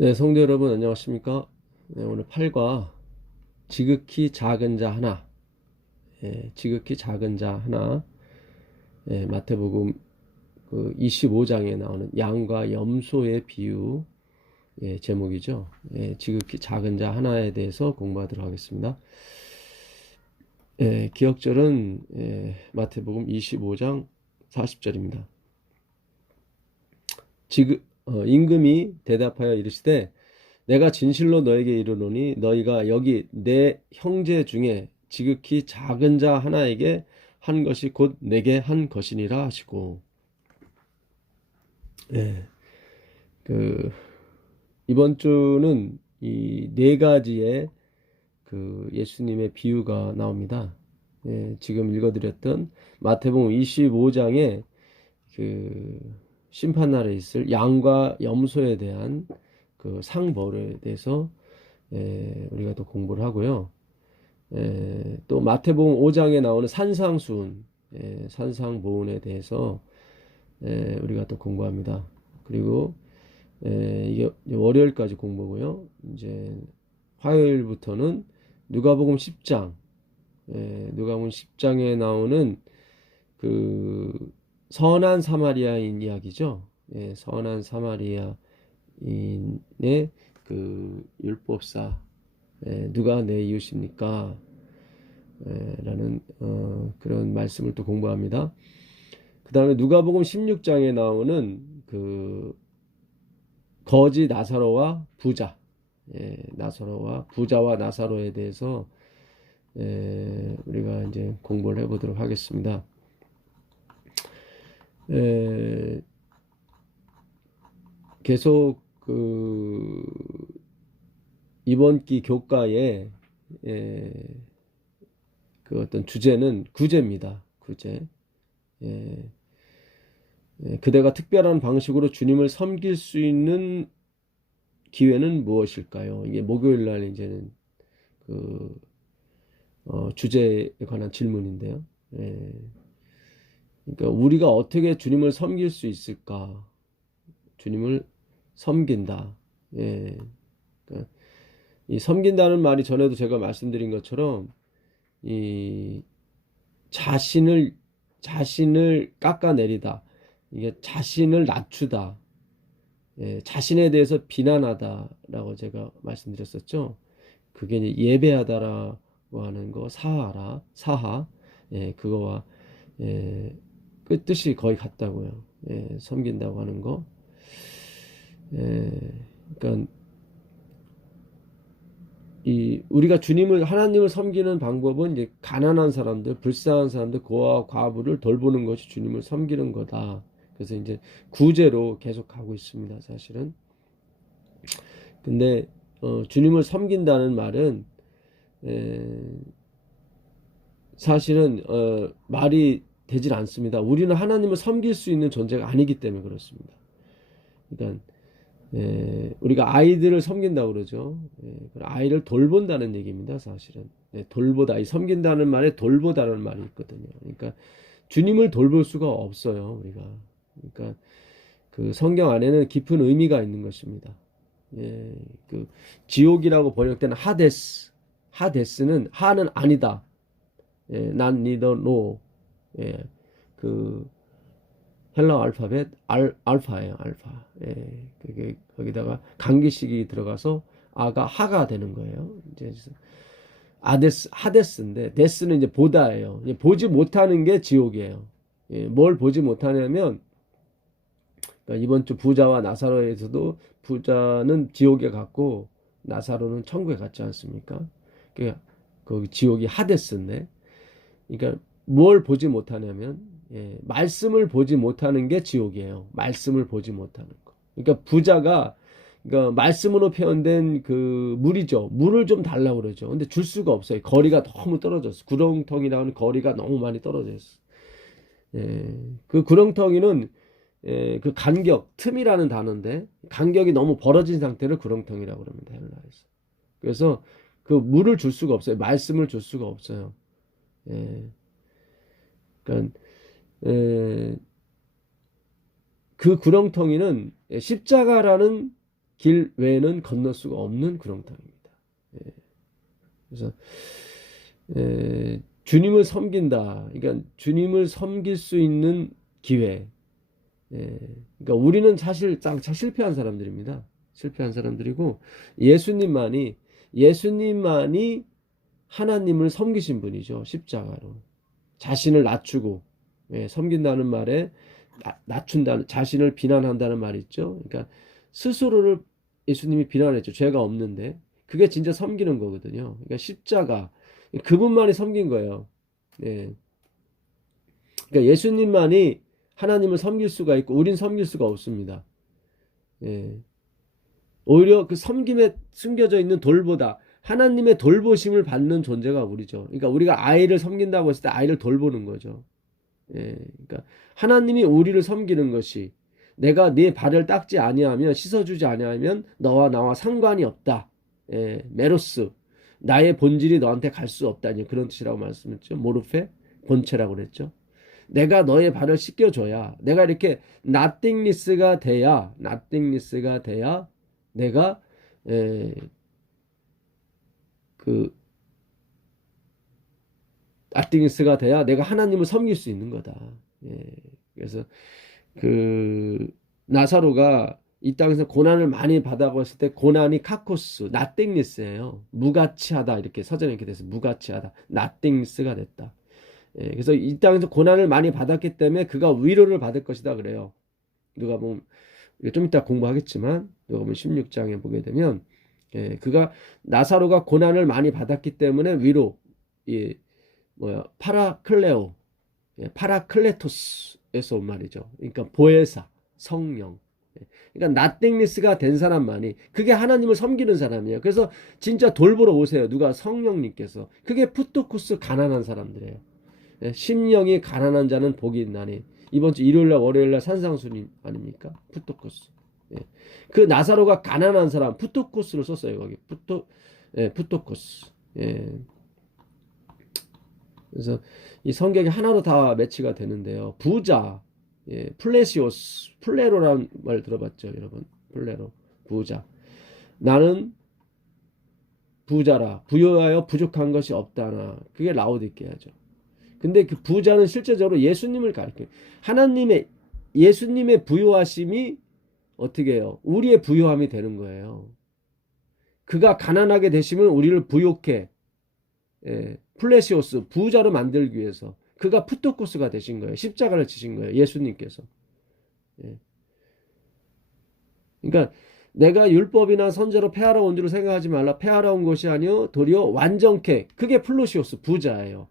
네, 성도 여러분 안녕하십니까? 네, 오늘 8과 지극히 작은 자 하나, 지극히 작은 자 하나, 마태복음 그 25장에 나오는 양과 염소의 비유, 제목이죠. 지극히 작은 자 하나에 대해서 공부하도록 하겠습니다. 기억절은 마태복음 25장 40절입니다. 임금이 대답하여 이르시되 내가 진실로 너에게 이르노니 너희가 여기 내 형제 중에 지극히 작은 자 하나에게 한 것이 곧 내게 한 것이니라 하시고, 예, 그 이번 주는 이 네 가지의 그 예수님의 비유가 나옵니다. 지금 읽어드렸던 마태복음 25장에 그 심판날에 있을 양과 염소에 대한 그 상벌에 대해서 우리가 또 공부를 하고요. 또 마태복음 5장에 나오는 산상수훈, 산상보훈에 대해서 우리가 또 공부합니다. 그리고 이게 월요일까지 공부고요. 이제 화요일부터는 누가복음 10장, 누가복음 10장에 나오는 그 선한 사마리아인 이야기죠. 선한 사마리아인의 그 율법사, 누가 내 이웃입니까? 라는 그런 말씀을 또 공부합니다. 그 다음에 누가복음 16장에 나오는 그 거지 나사로와 부자, 나사로와 부자와 나사로에 대해서 우리가 이제 공부를 해보도록 하겠습니다. 계속 그 이번 기 교과에 그 어떤 주제는 구제입니다. 구제. 그대가 특별한 방식으로 주님을 섬길 수 있는 기회는 무엇일까요? 이게 목요일 날 이제는 그 주제에 관한 질문인데요. 그러니까 우리가 어떻게 주님을 섬길 수 있을까? 주님을 섬긴다. 그러니까 이 섬긴다는 말이 전에도 제가 말씀드린 것처럼 이 자신을 깎아내리다. 이게 자신을 낮추다. 자신에 대해서 비난하다라고 제가 말씀드렸었죠. 그게 이제 예배하다라고 하는 거, 사하, 그거와 그 뜻이 거의 같다고요. 섬긴다고 하는 거. 그러니까 우리가 하나님을 섬기는 방법은 이제 가난한 사람들, 불쌍한 사람들, 고아와 과부를 돌보는 것이 주님을 섬기는 거다. 그래서 이제 구제로 계속 가고 있습니다, 사실은. 근데 주님을 섬긴다는 말은 사실은 말이 되질 않습니다. 우리는 하나님을 섬길 수 있는 존재가 아니기 때문에 그렇습니다. 그러니까 우리가 아이들을 섬긴다고 그러죠. 아이를 돌본다는 얘기입니다, 사실은. 돌보다, 이 섬긴다는 말에 돌보다라는 말이 있거든요. 그러니까 주님을 돌볼 수가 없어요, 우리가. 그러니까 그 성경 안에는 깊은 의미가 있는 것입니다. 그 지옥이라고 번역되는 하데스는 하는 아니다. 난 neither no. 그 헬라 알파벳 알파예요, 알파. 그게 거기다가 강기식이 들어가서 아가 하가 되는 거예요. 이제 하데스인데 데스는 이제 보다예요. 보지 못하는 게 지옥이에요. 뭘 보지 못하냐면 그러니까 이번 주 부자와 나사로에서도 부자는 지옥에 갔고 나사로는 천국에 갔지 않습니까? 그러니까 거기 지옥이 하데스인데, 그러니까 뭘 보지 못하냐면 말씀을 보지 못하는 게 지옥이에요. 말씀을 보지 못하는 거. 그러니까 부자가 그러니까 말씀으로 표현된 그 물이죠. 물을 좀 달라고 그러죠. 근데 줄 수가 없어요. 거리가 너무 떨어졌어. 구렁텅이라는 거리가 너무 많이 떨어져 있어. 그 구렁텅이는 그 간격, 틈이라는 단어인데 간격이 너무 벌어진 상태를 구렁텅이라고 그럽니다. 헬라에서. 그래서 그 물을 줄 수가 없어요. 말씀을 줄 수가 없어요. 그러니까 그 구렁텅이는 십자가라는 길 외에는 건널 수가 없는 구렁텅입니다. 예. 그래서 주님을 섬긴다. 그러니까 주님을 섬길 수 있는 기회. 그러니까 우리는 사실 짱 실패한 사람들입니다. 실패한 사람들이고 예수님만이 하나님을 섬기신 분이죠. 십자가로 자신을 낮추고 섬긴다는 말에 낮춘다는 자신을 비난한다는 말이 있죠. 그러니까 스스로를 예수님이 비난했죠. 죄가 없는데 그게 진짜 섬기는 거거든요. 그러니까 십자가 그분만이 섬긴 거예요. 예. 그러니까 예수님만이 하나님을 섬길 수가 있고 우린 섬길 수가 없습니다. 예. 오히려 그 섬김에 숨겨져 있는 돌보다 하나님의 돌보심을 받는 존재가 우리죠. 그러니까 우리가 아이를 섬긴다고 했을 때 아이를 돌보는 거죠. 예. 그러니까 하나님이 우리를 섬기는 것이 내가 네 발을 닦지 아니하면 씻어주지 아니하면 너와 나와 상관이 없다. 예. 메로스 나의 본질이 너한테 갈 수 없다니 그런 뜻이라고 말씀했죠. 모르페 본체라고 그랬죠. 내가 너의 발을 씻겨줘야 내가 이렇게 nothingness가 돼야 내가 그 nothingness가 돼야 내가 하나님을 섬길 수 있는 거다. 그래서 그 나사로가 이 땅에서 고난을 많이 받아봤을 때 고난이 카코스, nothingness예요. 무가치하다 이렇게 서전에 이렇게 돼서 무가치하다, nothingness가 됐다. 그래서 이 땅에서 고난을 많이 받았기 때문에 그가 위로를 받을 것이다 그래요. 누가 보면 좀 이따 공부하겠지만 누가 보면 16장에 보게 되면 그가 나사로가 고난을 많이 받았기 때문에 위로 파라클레오 파라클레토스에서 온 말이죠. 그러니까 보혜사 성령. 그러니까 nothingness가 된 사람만이 그게 하나님을 섬기는 사람이에요. 그래서 진짜 돌보러 오세요. 누가 성령님께서 그게 푸토코스 가난한 사람들이에요. 심령이 가난한 자는 복이 있나니 이번 주 일요일날 월요일날 산상수님 아닙니까? 푸토코스. 그 나사로가 가난한 사람 푸토코스를 썼어요. 거기 푸토코스. 그래서 이 성경이 하나로 다 매치가 되는데요. 부자, 플레시오스, 플레로라는 말 들어봤죠, 여러분? 플레로, 부자. 나는 부자라 부여하여 부족한 것이 없다나 그게 라오디게아죠. 근데 그 부자는 실제적으로 예수님을 가리켜요. 예수님의 부요하심이 어떻게 해요? 우리의 부요함이 되는 거예요. 그가 가난하게 되시면 우리를 부요케, 플레시오스, 부자로 만들기 위해서 그가 푸토코스가 되신 거예요. 십자가를 지신 거예요. 예수님께서. 그러니까 내가 율법이나 선제로 폐하러 온 줄 생각하지 말라. 폐하러 온 것이 아니요 도리어 완전케. 그게 플로시오스, 부자예요.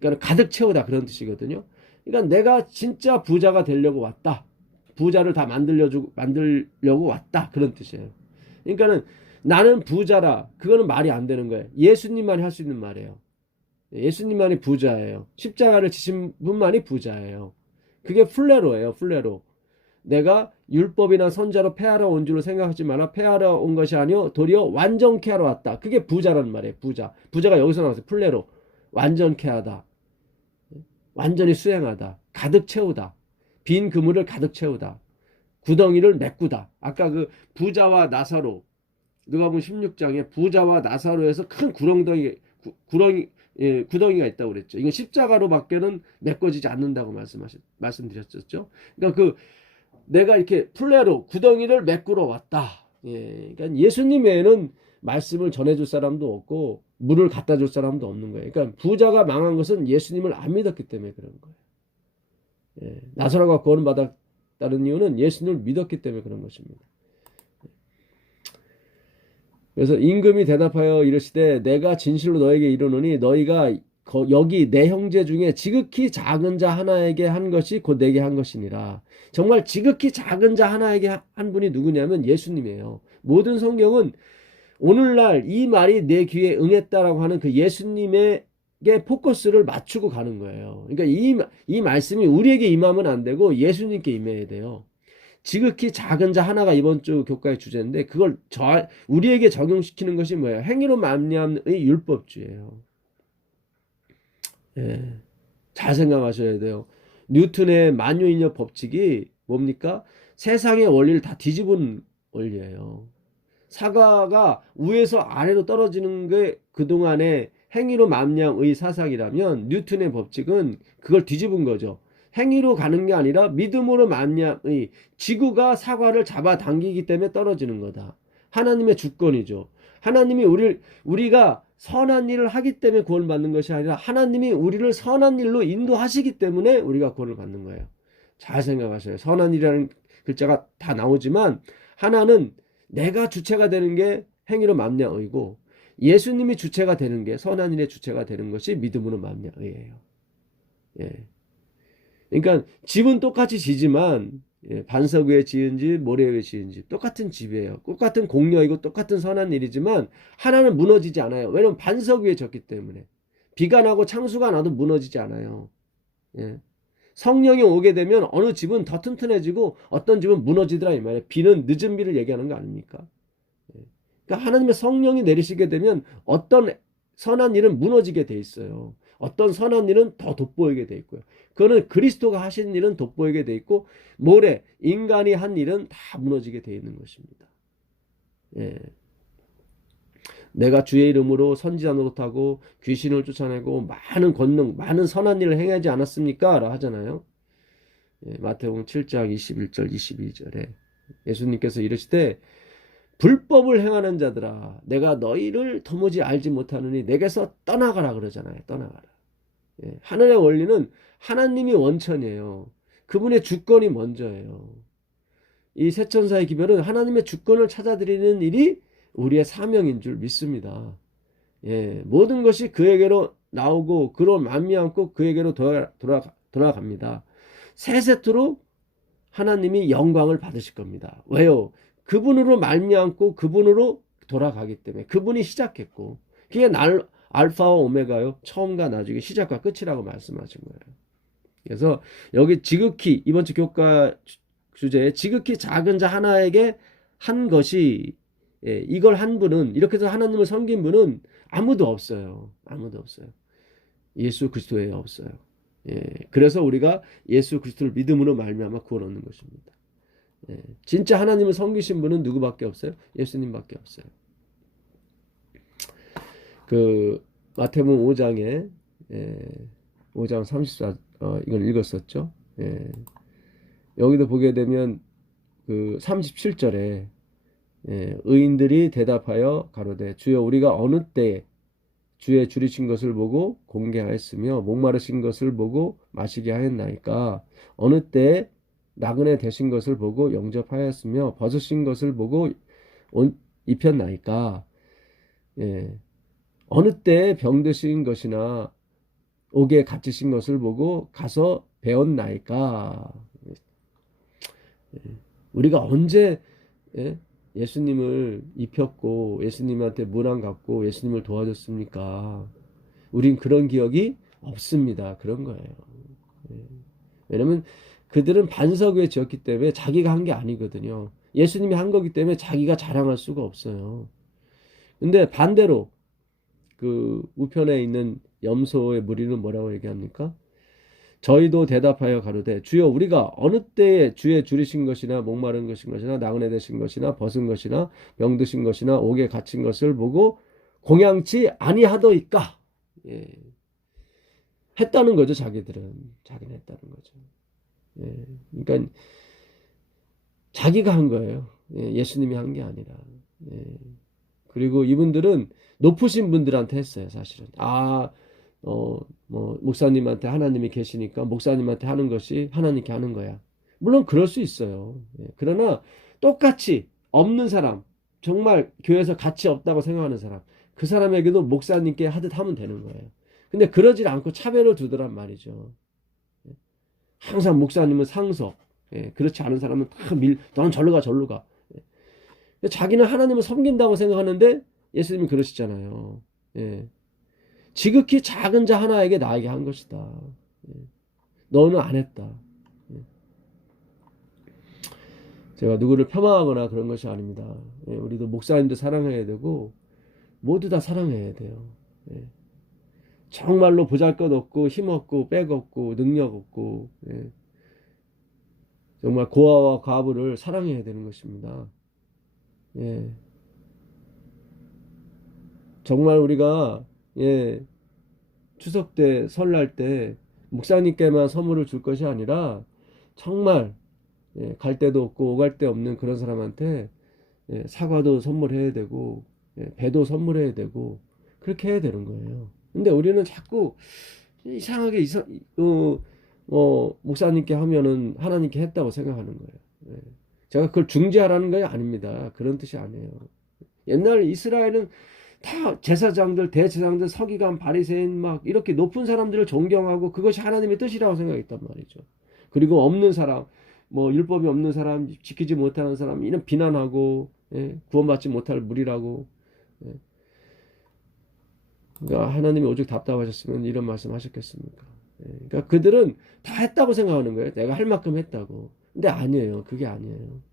그러니까 가득 채우다 그런 뜻이거든요. 그러니까 내가 진짜 부자가 되려고 왔다. 부자를 다 만들려고 왔다. 그런 뜻이에요. 그러니까는 나는 부자라. 그거는 말이 안 되는 거예요. 예수님만이 할 수 있는 말이에요. 예수님만이 부자예요. 십자가를 지신 분만이 부자예요. 그게 플레로예요. 플레로. 내가 율법이나 선자로 폐하러 온 줄로 생각하지 마라. 폐하러 온 것이 아니요 도리어 완전케 하러 왔다. 그게 부자라는 말이에요. 부자가 여기서 나왔어요. 플레로. 완전케 하다. 완전히 수행하다. 가득 채우다. 빈 그물을 가득 채우다. 구덩이를 메꾸다. 아까 그 부자와 나사로 누가복음 16장에 부자와 나사로에서 큰 구덩이가 있다고 그랬죠. 이건 십자가로 밖에는 메꿔지지 않는다고 말씀드렸었죠. 그러니까 내가 이렇게 플레로 구덩이를 메꾸러 왔다. 그러니까 예수님 외에는 말씀을 전해줄 사람도 없고 물을 갖다 줄 사람도 없는 거예요. 그러니까 부자가 망한 것은 예수님을 안 믿었기 때문에 그런 거예요. 나사로가 구원받았다는 이유는 예수님을 믿었기 때문에 그런 것입니다. 그래서 임금이 대답하여 이르시되 내가 진실로 너에게 이르노니 너희가 여기 내 형제 중에 지극히 작은 자 하나에게 한 것이 곧 내게 한 것이니라. 정말 지극히 작은 자 하나에게 한 분이 누구냐면 예수님이에요. 모든 성경은 오늘날 이 말이 내 귀에 응했다라고 하는 그 예수님에게 포커스를 맞추고 가는 거예요. 그러니까 이 말씀이 우리에게 임하면 안 되고 예수님께 임해야 돼요. 지극히 작은 자 하나가 이번 주 교과의 주제인데 그걸 우리에게 적용시키는 것이 뭐예요? 행위로 말미암는 율법주의예요. 잘 생각하셔야 돼요. 뉴턴의 만유인력 법칙이 뭡니까? 세상의 원리를 다 뒤집은 원리예요. 사과가 위에서 아래로 떨어지는 게 그동안의 행위로 만명의 사상이라면 뉴턴의 법칙은 그걸 뒤집은 거죠. 행위로 가는 게 아니라 믿음으로 만명의 지구가 사과를 잡아당기기 때문에 떨어지는 거다. 하나님의 주권이죠. 하나님이 우리가 선한 일을 하기 때문에 구원을 받는 것이 아니라 하나님이 우리를 선한 일로 인도하시기 때문에 우리가 구원을 받는 거예요. 잘 생각하셔요. 선한 일이라는 글자가 다 나오지만 하나는 내가 주체가 되는 게 행위로 만명의고 예수님이 주체가 되는 게 선한 일의 주체가 되는 것이 믿음으로 만명의예요. 예. 그러니까 집은 똑같이 지지만 반석 위에 지은 집, 모래 위에 지은 집 똑같은 집이에요. 똑같은 공로이고 똑같은 선한 일이지만 하나는 무너지지 않아요. 왜냐하면 반석 위에 졌기 때문에. 비가 나고 창수가 나도 무너지지 않아요. 예. 성령이 오게 되면 어느 집은 더 튼튼해지고 어떤 집은 무너지더라 이 말이에요. 비는 늦은 비를 얘기하는 거 아닙니까? 그러니까 하나님의 성령이 내리시게 되면 어떤 선한 일은 무너지게 돼 있어요. 어떤 선한 일은 더 돋보이게 돼 있고요. 그거는 그리스도가 하신 일은 돋보이게 돼 있고 모래 인간이 한 일은 다 무너지게 돼 있는 것입니다. 예. 내가 주의 이름으로 선지자 노릇하고 귀신을 쫓아내고 많은 권능, 많은 선한 일을 행하지 않았습니까? 라고 하잖아요. 예, 마태복음 7장 21절, 22절에 예수님께서 이르시되 불법을 행하는 자들아 내가 너희를 도무지 알지 못하느니 내게서 떠나가라 그러잖아요. 떠나가라. 예, 하늘의 원리는 하나님이 원천이에요. 그분의 주권이 먼저예요. 이 세천사의 기별은 하나님의 주권을 찾아드리는 일이 우리의 사명인 줄 믿습니다. 예, 모든 것이 그에게로 나오고 그로 만미암고 그에게로 돌아갑니다. 세세토록 하나님이 영광을 받으실 겁니다. 왜요? 그분으로 말미암고 그분으로 돌아가기 때문에 그분이 시작했고 그게 알파와 오메가요. 처음과 나중에 시작과 끝이라고 말씀하신 거예요. 그래서 여기 지극히 이번 주 교과 주제에 지극히 작은 자 하나에게 한 것이 이걸 한 분은 이렇게 해서 하나님을 섬긴 분은 아무도 없어요. 아무도 없어요. 예수 그리스도에 없어요. 예, 그래서 우리가 예수 그리스도를 믿음으로 말미암아 구원 얻는 것입니다. 예, 진짜 하나님을 섬기신 분은 누구밖에 없어요? 예수님밖에 없어요. 그 마태복음 5장에 5장 34 이걸 읽었었죠. 예, 여기도 보게 되면 그 37절에 의인들이 대답하여 가로되 주여 우리가 어느 때에 주의 줄이신 것을 보고 공개하였으며 목마르신 것을 보고 마시게 하였나이까 어느 때에 나그네 되신 것을 보고 영접하였으며 벗으신 것을 보고 입혔나이까 어느 때에 병드신 것이나 옥에 갇히신 것을 보고 가서 배웠나이까 우리가 언제 예수님을 입혔고 예수님한테 문안 갖고 예수님을 도와줬습니까? 우린 그런 기억이 없습니다. 그런 거예요. 왜냐면 그들은 반석 위에 지었기 때문에 자기가 한 게 아니거든요. 예수님이 한 거기 때문에 자기가 자랑할 수가 없어요. 근데 반대로 그 우편에 있는 염소의 무리는 뭐라고 얘기합니까? 저희도 대답하여 가로되 주여 우리가 어느 때에 주의 줄이신 것이나 목마른 것이나 나그네 되신 것이나 벗은 것이나 병드신 것이나 옥에 갇힌 것을 보고 공양치 아니하더이까 했다는 거죠. 자기는 했다는 거죠. 그러니까 자기가 한 거예요. 예수님이 한 게 아니라. 그리고 이분들은 높으신 분들한테 했어요. 사실은 목사님한테 하나님이 계시니까 목사님한테 하는 것이 하나님께 하는 거야. 물론 그럴 수 있어요. 그러나 똑같이 없는 사람, 정말 교회에서 가치 없다고 생각하는 사람, 그 사람에게도 목사님께 하듯 하면 되는 거예요. 근데 그러질 않고 차별을 두더란 말이죠. 항상 목사님은 상석, 그렇지 않은 사람은 다 너는 절로 가, 절로 가. 자기는 하나님을 섬긴다고 생각하는데 예수님이 그러시잖아요. 지극히 작은 자 하나에게 나에게 한 것이다. 너는 안 했다. 제가 누구를 폄하하거나 그런 것이 아닙니다. 우리도 목사님도 사랑해야 되고 모두 다 사랑해야 돼요. 정말로 보잘것없고 힘없고 백없고 능력없고 정말 고아와 과부를 사랑해야 되는 것입니다. 예. 정말 우리가 예, 추석 때 설날 때 목사님께만 선물을 줄 것이 아니라 정말 예, 갈 데도 없고 오갈 데 없는 그런 사람한테 예, 사과도 선물해야 되고 예, 배도 선물해야 되고 그렇게 해야 되는 거예요. 근데 우리는 자꾸 이상하게 목사님께 하면은 하나님께 했다고 생각하는 거예요. 예. 제가 그걸 중재하라는 거 아닙니다. 그런 뜻이 아니에요. 옛날 이스라엘은 다 제사장들, 대제사장들, 서기관, 바리새인 막 이렇게 높은 사람들을 존경하고 그것이 하나님의 뜻이라고 생각했단 말이죠. 그리고 없는 사람, 뭐 율법이 없는 사람, 지키지 못하는 사람 이런 비난하고 예, 구원받지 못할 무리라고. 예. 그러니까 하나님이 오죽 답답하셨으면 이런 말씀 하셨겠습니까? 예. 그러니까 그들은 다 했다고 생각하는 거예요. 내가 할 만큼 했다고. 근데 아니에요. 그게 아니에요.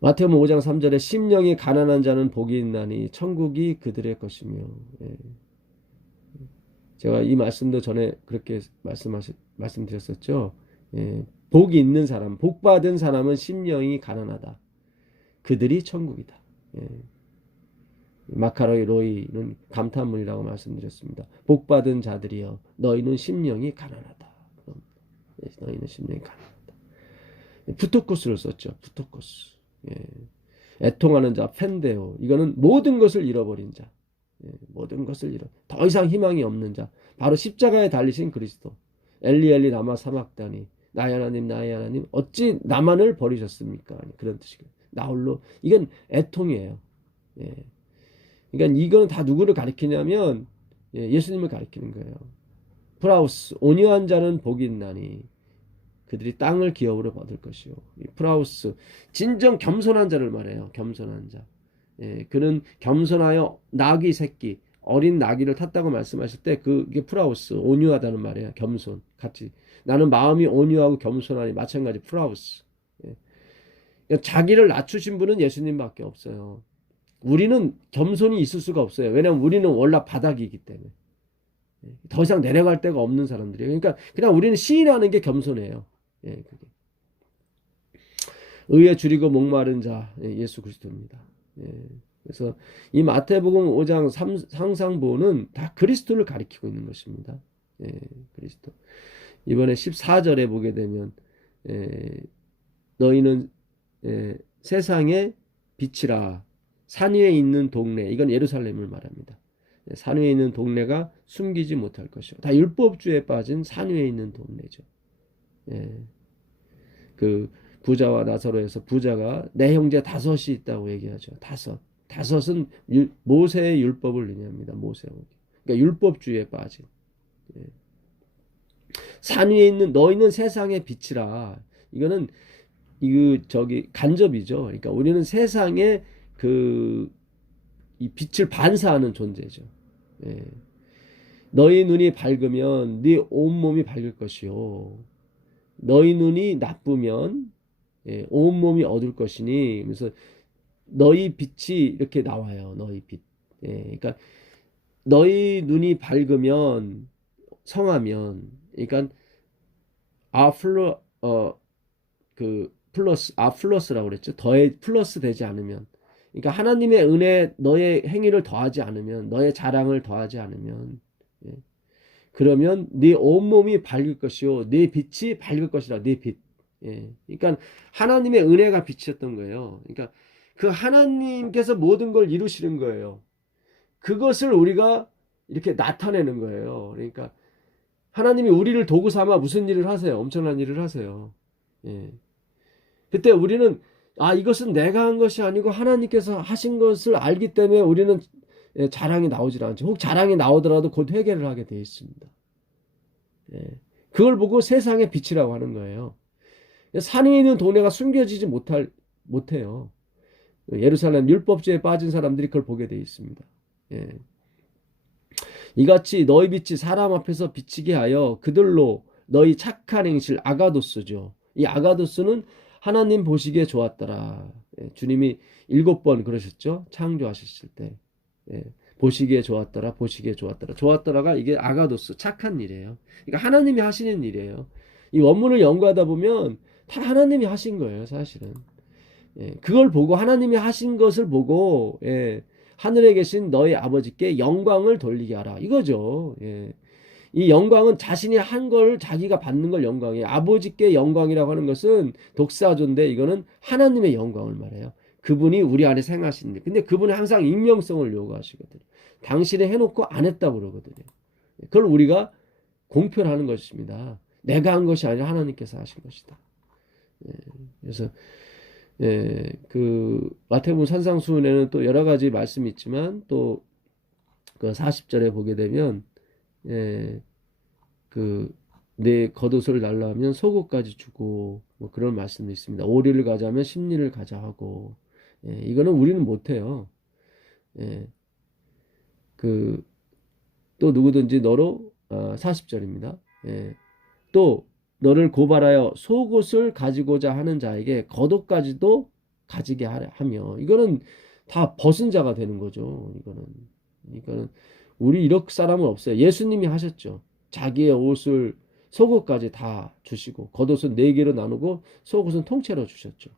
마태복음 5장 3절에 심령이 가난한 자는 복이 있나니 천국이 그들의 것이며. 예. 제가 이 말씀도 전에 그렇게 말씀드렸었죠. 예. 복이 있는 사람, 복 받은 사람은 심령이 가난하다. 그들이 천국이다. 예. 마카로이 로이는 감탄문이라고 말씀드렸습니다. 복 받은 자들이여 너희는 심령이 가난하다. 너희는 심령이 가난하다. 푸토코스를 썼죠. 푸토코스. 예. 애통하는 자 펜데오. 이거는 모든 것을 잃어버린 자. 예. 모든 것을 더 이상 희망이 없는 자. 바로 십자가에 달리신 그리스도. 엘리 엘리 라마 사막다니. 나의 하나님 나의 하나님 어찌 나만을 버리셨습니까? 그런 뜻이에요. 나 홀로. 이건 애통이에요. 예. 그러니까 이거는 다 누구를 가리키냐면 예, 예수님을 가리키는 거예요. 프라우스 온유한 자는 복이 있나니 그들이 땅을 기업으로 받을 것이요. 이 프라우스 진정 겸손한 자를 말해요. 겸손한 자. 예, 그는 겸손하여 나귀 새끼 어린 나귀를 탔다고 말씀하실 때 그게 프라우스 온유하다는 말이에요. 겸손 같이 나는 마음이 온유하고 겸손하니 마찬가지 프라우스. 예. 자기를 낮추신 분은 예수님밖에 없어요. 우리는 겸손이 있을 수가 없어요. 왜냐하면 우리는 원래 바닥이기 때문에. 더 이상 내려갈 데가 없는 사람들이에요. 그러니까 그냥 우리는 시인하는 게 겸손해요. 예, 그게. 의에 줄이고 목마른 자 예수 그리스도입니다. 예, 그래서 이 마태복음 5장 상상보는 다 그리스도를 가리키고 있는 것입니다. 예, 그리스도. 이번에 14절에 보게 되면 너희는 세상의 빛이라 산 위에 있는 동네 이건 예루살렘을 말합니다. 산 위에 있는 동네가 숨기지 못할 것이요. 다 율법주의에 빠진 산 위에 있는 동네죠. 예. 그 부자와 나사로에서 부자가 내 형제 다섯이 있다고 얘기하죠. 다섯은 모세의 율법을 의미합니다. 모세의. 그러니까 율법주의에 빠진. 예. 산 위에 있는 너희는 세상의 빛이라. 이거는 간접이죠. 그러니까 우리는 세상에 이 빛을 반사하는 존재죠. 예. 너희 눈이 밝으면 네 온몸이 밝을 것이요. 너희 눈이 나쁘면 예, 온몸이 어두울 것이니. 그래서 너희 빛이 이렇게 나와요. 너희 빛. 예, 그러니까 너희 눈이 밝으면 성하면 그러니까 플러스라고 그랬죠. 플러스 되지 않으면 그러니까 하나님의 은혜 너의 행위를 더하지 않으면 너의 자랑을 더하지 않으면 예. 그러면 네 온몸이 밝을 것이요 네 빛이 밝을 것이라. 네 빛. 예. 그러니까 하나님의 은혜가 빛이었던 거예요. 그러니까 그 하나님께서 모든 걸 이루시는 거예요. 그것을 우리가 이렇게 나타내는 거예요. 그러니까 하나님이 우리를 도구 삼아 무슨 일을 하세요? 엄청난 일을 하세요. 예. 그때 우리는 이것은 내가 한 것이 아니고 하나님께서 하신 것을 알기 때문에 우리는 자랑이 나오질 않죠. 혹 자랑이 나오더라도 곧 회개를 하게 되어 있습니다. 예. 그걸 보고 세상의 빛이라고 하는 거예요. 산 위에 있는 동네가 숨겨지지 못해요. 예루살렘 율법주의에 빠진 사람들이 그걸 보게 되어 있습니다. 예. 이같이 너희 빛이 사람 앞에서 비치게 하여 그들로 너희 착한 행실 아가도스죠. 이 아가도스는 하나님 보시기에 좋았더라. 예, 주님이 7번 그러셨죠. 창조하셨을 때. 예, 보시기에 좋았더라. 보시기에 좋았더라. 좋았더라가 이게 아가도스 착한 일이에요. 그러니까 하나님이 하시는 일이에요. 이 원문을 연구하다 보면 다 하나님이 하신 거예요, 사실은. 예, 그걸 보고 하나님이 하신 것을 보고 예, 하늘에 계신 너희 아버지께 영광을 돌리게 하라. 이거죠. 예. 이 영광은 자신이 한 걸 자기가 받는 걸 영광이에요. 아버지께 영광이라고 하는 것은 독사조인데 이거는 하나님의 영광을 말해요. 그분이 우리 안에 생하시는데 근데 그분은 항상 익명성을 요구하시거든요. 당신이 해놓고 안 했다고 그러거든요. 그걸 우리가 공표를 하는 것입니다. 내가 한 것이 아니라 하나님께서 하신 것이다. 예, 그래서 그 마태복음 산상수훈에는 또 여러 가지 말씀이 있지만 또 그 40절에 보게 되면 그 내 겉옷을 달라 하면 속옷까지 주고 뭐 그런 말씀도 있습니다. 오리를 가자면 십리를 가자 하고 이거는 우리는 못해요. 그 또 누구든지 너로 40절입니다. 또 너를 고발하여 속옷을 가지고자 하는 자에게 겉옷까지도 가지게 하며 이거는 다 벗은 자가 되는 거죠. 이거는 우리 이럴 사람은 없어요. 예수님이 하셨죠. 자기의 옷을 속옷까지 다 주시고 겉옷은 네 개로 나누고 속옷은 통째로 주셨죠.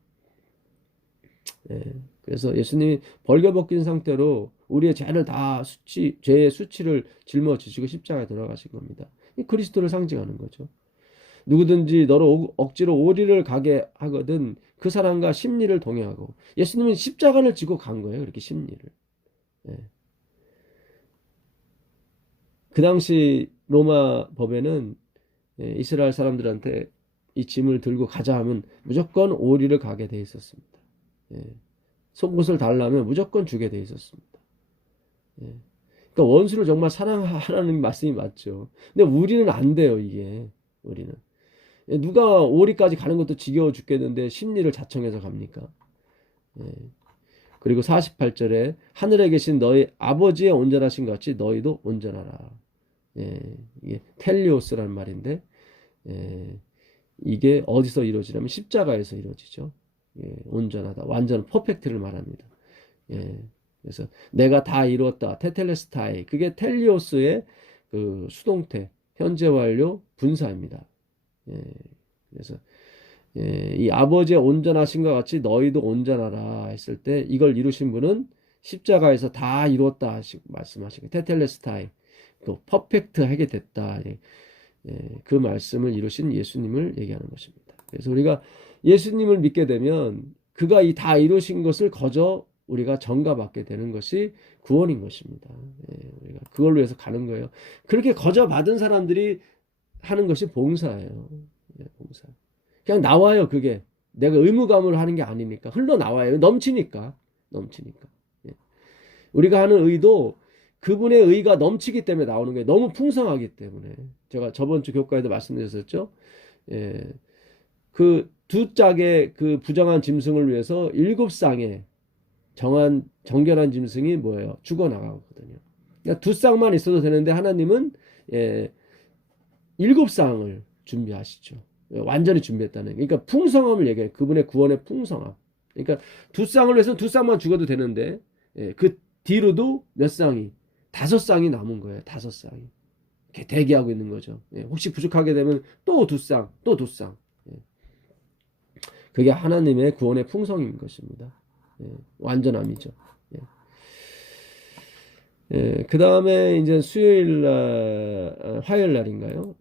그래서 예수님이 벌거벗긴 상태로 우리의 죄를 다 죄의 수치를 짊어지시고 십자가에 들어가신 겁니다. 이 그리스도를 상징하는 거죠. 누구든지 너를 억지로 오리를 가게 하거든 그 사람과 십리를 동행하고 예수님은 십자가를 지고 간 거예요. 그렇게 십리를. 그 당시 로마 법에는 이스라엘 사람들한테 이 짐을 들고 가자 하면 무조건 오리를 가게 돼 있었습니다. 속옷을 달라면 무조건 주게 돼 있었습니다. 그러니까 원수를 정말 사랑하라는 말씀이 맞죠. 근데 우리는 안 돼요, 이게. 우리는. 누가 오리까지 가는 것도 지겨워 죽겠는데 십리를 자청해서 갑니까? 그리고 48절에 하늘에 계신 너희 아버지의 온전하신 것 같이 너희도 온전하라. 이게 텔리오스라는 말인데 이게 어디서 이루어지냐면 십자가에서 이루어지죠. 온전하다. 완전 퍼펙트를 말합니다. 그래서 내가 다 이루었다. 테텔레스타이. 그게 텔리오스의 그 수동태, 현재 완료 분사입니다. 그래서 이 아버지의 온전하신 것 같이 너희도 온전하라 했을 때 이걸 이루신 분은 십자가에서 다 이루었다 말씀하시고 테텔레스타이. 그 퍼펙트하게 됐다. 그 말씀을 이루신 예수님을 얘기하는 것입니다. 그래서 우리가 예수님을 믿게 되면 그가 이 다 이루신 것을 거저 우리가 전가받게 되는 것이 구원인 것입니다. 우리가 그걸 위해서 가는 거예요. 그렇게 거저 받은 사람들이 하는 것이 봉사예요. 봉사. 그냥 나와요. 그게 내가 의무감으로 하는 게 아니니까 흘러나와요. 넘치니까. 우리가 하는 의도 그분의 의가 넘치기 때문에 나오는 거예요. 너무 풍성하기 때문에. 제가 저번 주 교과에도 말씀드렸었죠. 그 두 짝의 그 부정한 짐승을 위해서 7쌍의 정결한 짐승이 뭐예요? 죽어나가거든요. 그러니까 2쌍만 있어도 되는데 하나님은 7쌍을 준비하시죠. 완전히 준비했다는. 그러니까 풍성함을 얘기해요. 그분의 구원의 풍성함. 그러니까 2쌍을 위해서 2쌍만 죽어도 되는데 그 뒤로도 몇 쌍이 5쌍이 남은 거예요. 5쌍이. 이렇게 대기하고 있는 거죠. 혹시 부족하게 되면 또 2쌍, 또 2쌍. 그게 하나님의 구원의 풍성인 것입니다. 완전함이죠. 그 다음에 이제 수요일 날, 화요일 날인가요?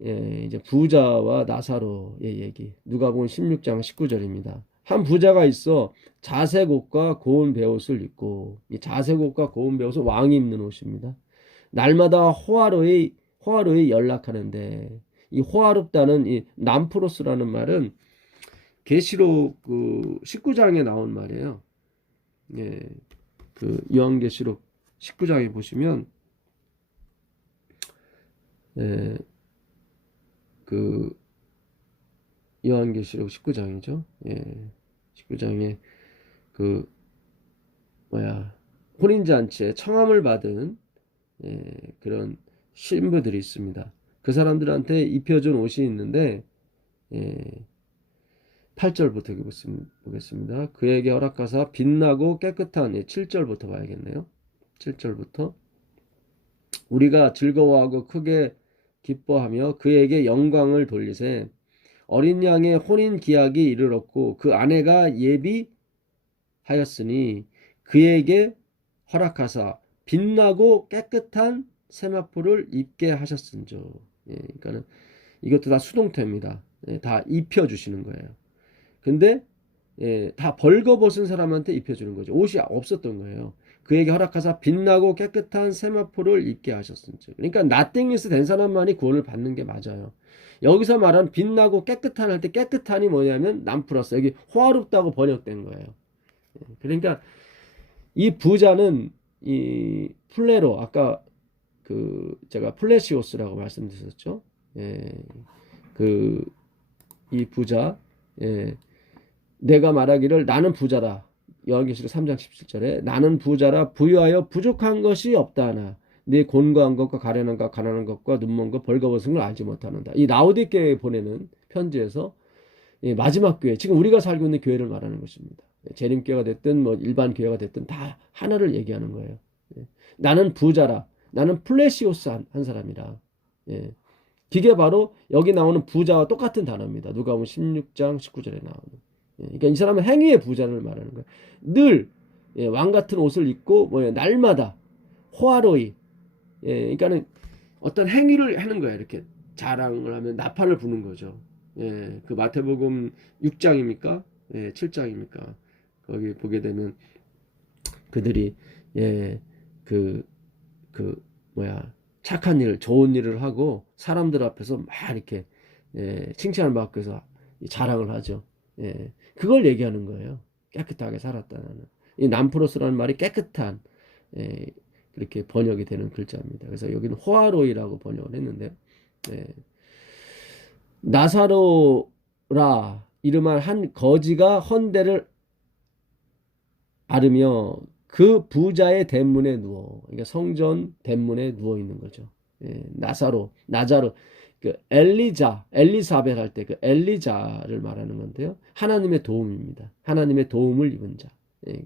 이제 부자와 나사로의 얘기. 누가복음 16장 19절입니다. 한 부자가 있어 자색 옷과 고운 베옷을 입고, 이 자색 옷과 고운 베옷은 왕이 입는 옷입니다. 날마다 호화로이 연락하는데, 이 호화롭다는 이 남프로스라는 말은 계시록 그 19장에 나온 말이에요. 그 요한계시록 19장에 보시면 그 요한계시록 19장이죠. 19장에 그 혼인잔치에 청함을 받은 그런 신부들이 있습니다. 그 사람들한테 입혀준 옷이 있는데 8절부터 보겠습니다. 그에게 허락하사 빛나고 깨끗한 7절부터 봐야겠네요. 7절부터 우리가 즐거워하고 크게 기뻐하며 그에게 영광을 돌리세 어린 양의 혼인 기약이 이르렀고 그 아내가 예비하였으니 그에게 허락하사 빛나고 깨끗한 세마포를 입게 하셨은즉. 그러니까는 이것도 다 수동태입니다. 다 입혀주시는 거예요. 근데 다 벌거벗은 사람한테 입혀주는 거죠. 옷이 없었던 거예요. 그에게 허락하사 빛나고 깨끗한 세마포를 입게 하셨은즉. 그러니까 나땡니스 된 사람만이 구원을 받는 게 맞아요. 여기서 말한 빛나고 깨끗한 할 때 깨끗한이 뭐냐면 남플러스, 여기 호화롭다고 번역된 거예요. 그러니까 이 부자는 이 플레로, 아까 그 제가 플레시오스라고 말씀드렸었죠. 그 이 부자, 내가 말하기를 나는 부자라. 요한계시록 3장 17절에 나는 부자라 부유하여 부족한 것이 없다 하나 네 곤고한 것과 가련한 것 가난한 것과 눈먼 것 벌거벗은 걸 알지 못하는다. 이 라오디게에 보내는 편지에서 마지막 교회, 지금 우리가 살고 있는 교회를 말하는 것입니다. 재림교회가 됐든 뭐 일반 교회가 됐든 다 하나를 얘기하는 거예요. 나는 부자라. 나는 플레시오스 한 사람이라. 이게 바로 여기 나오는 부자와 똑같은 단어입니다. 누가복음 16장 19절에 나오는. 그러니까 이 사람은 행위의 부자를 말하는 거예요. 늘 왕 같은 옷을 입고 날마다 호화로이. 그러니까는 어떤 행위를 하는 거예요. 이렇게 자랑을 하면 나팔을 부는 거죠. 그 마태복음 6장입니까? 7장입니까? 거기 보게 되면 그들이 그 착한 일, 좋은 일을 하고 사람들 앞에서 막 이렇게 칭찬을 받고 해서 자랑을 하죠. 그걸 얘기하는 거예요. 깨끗하게 살았다는. 이 남프로스라는 말이 깨끗한, 그렇게 번역이 되는 글자입니다. 그래서 여기는 호아로이라고 번역을 했는데, 나사로라 이름한 한 거지가 헌대를 앓으며 그 부자의 대문에 누워, 그러니까 성전 대문에 누워 있는 거죠. 나자로, 그 엘리사벳 할 때 그 엘리자를 말하는 건데요. 하나님의 도움입니다. 하나님의 도움을 입은 자.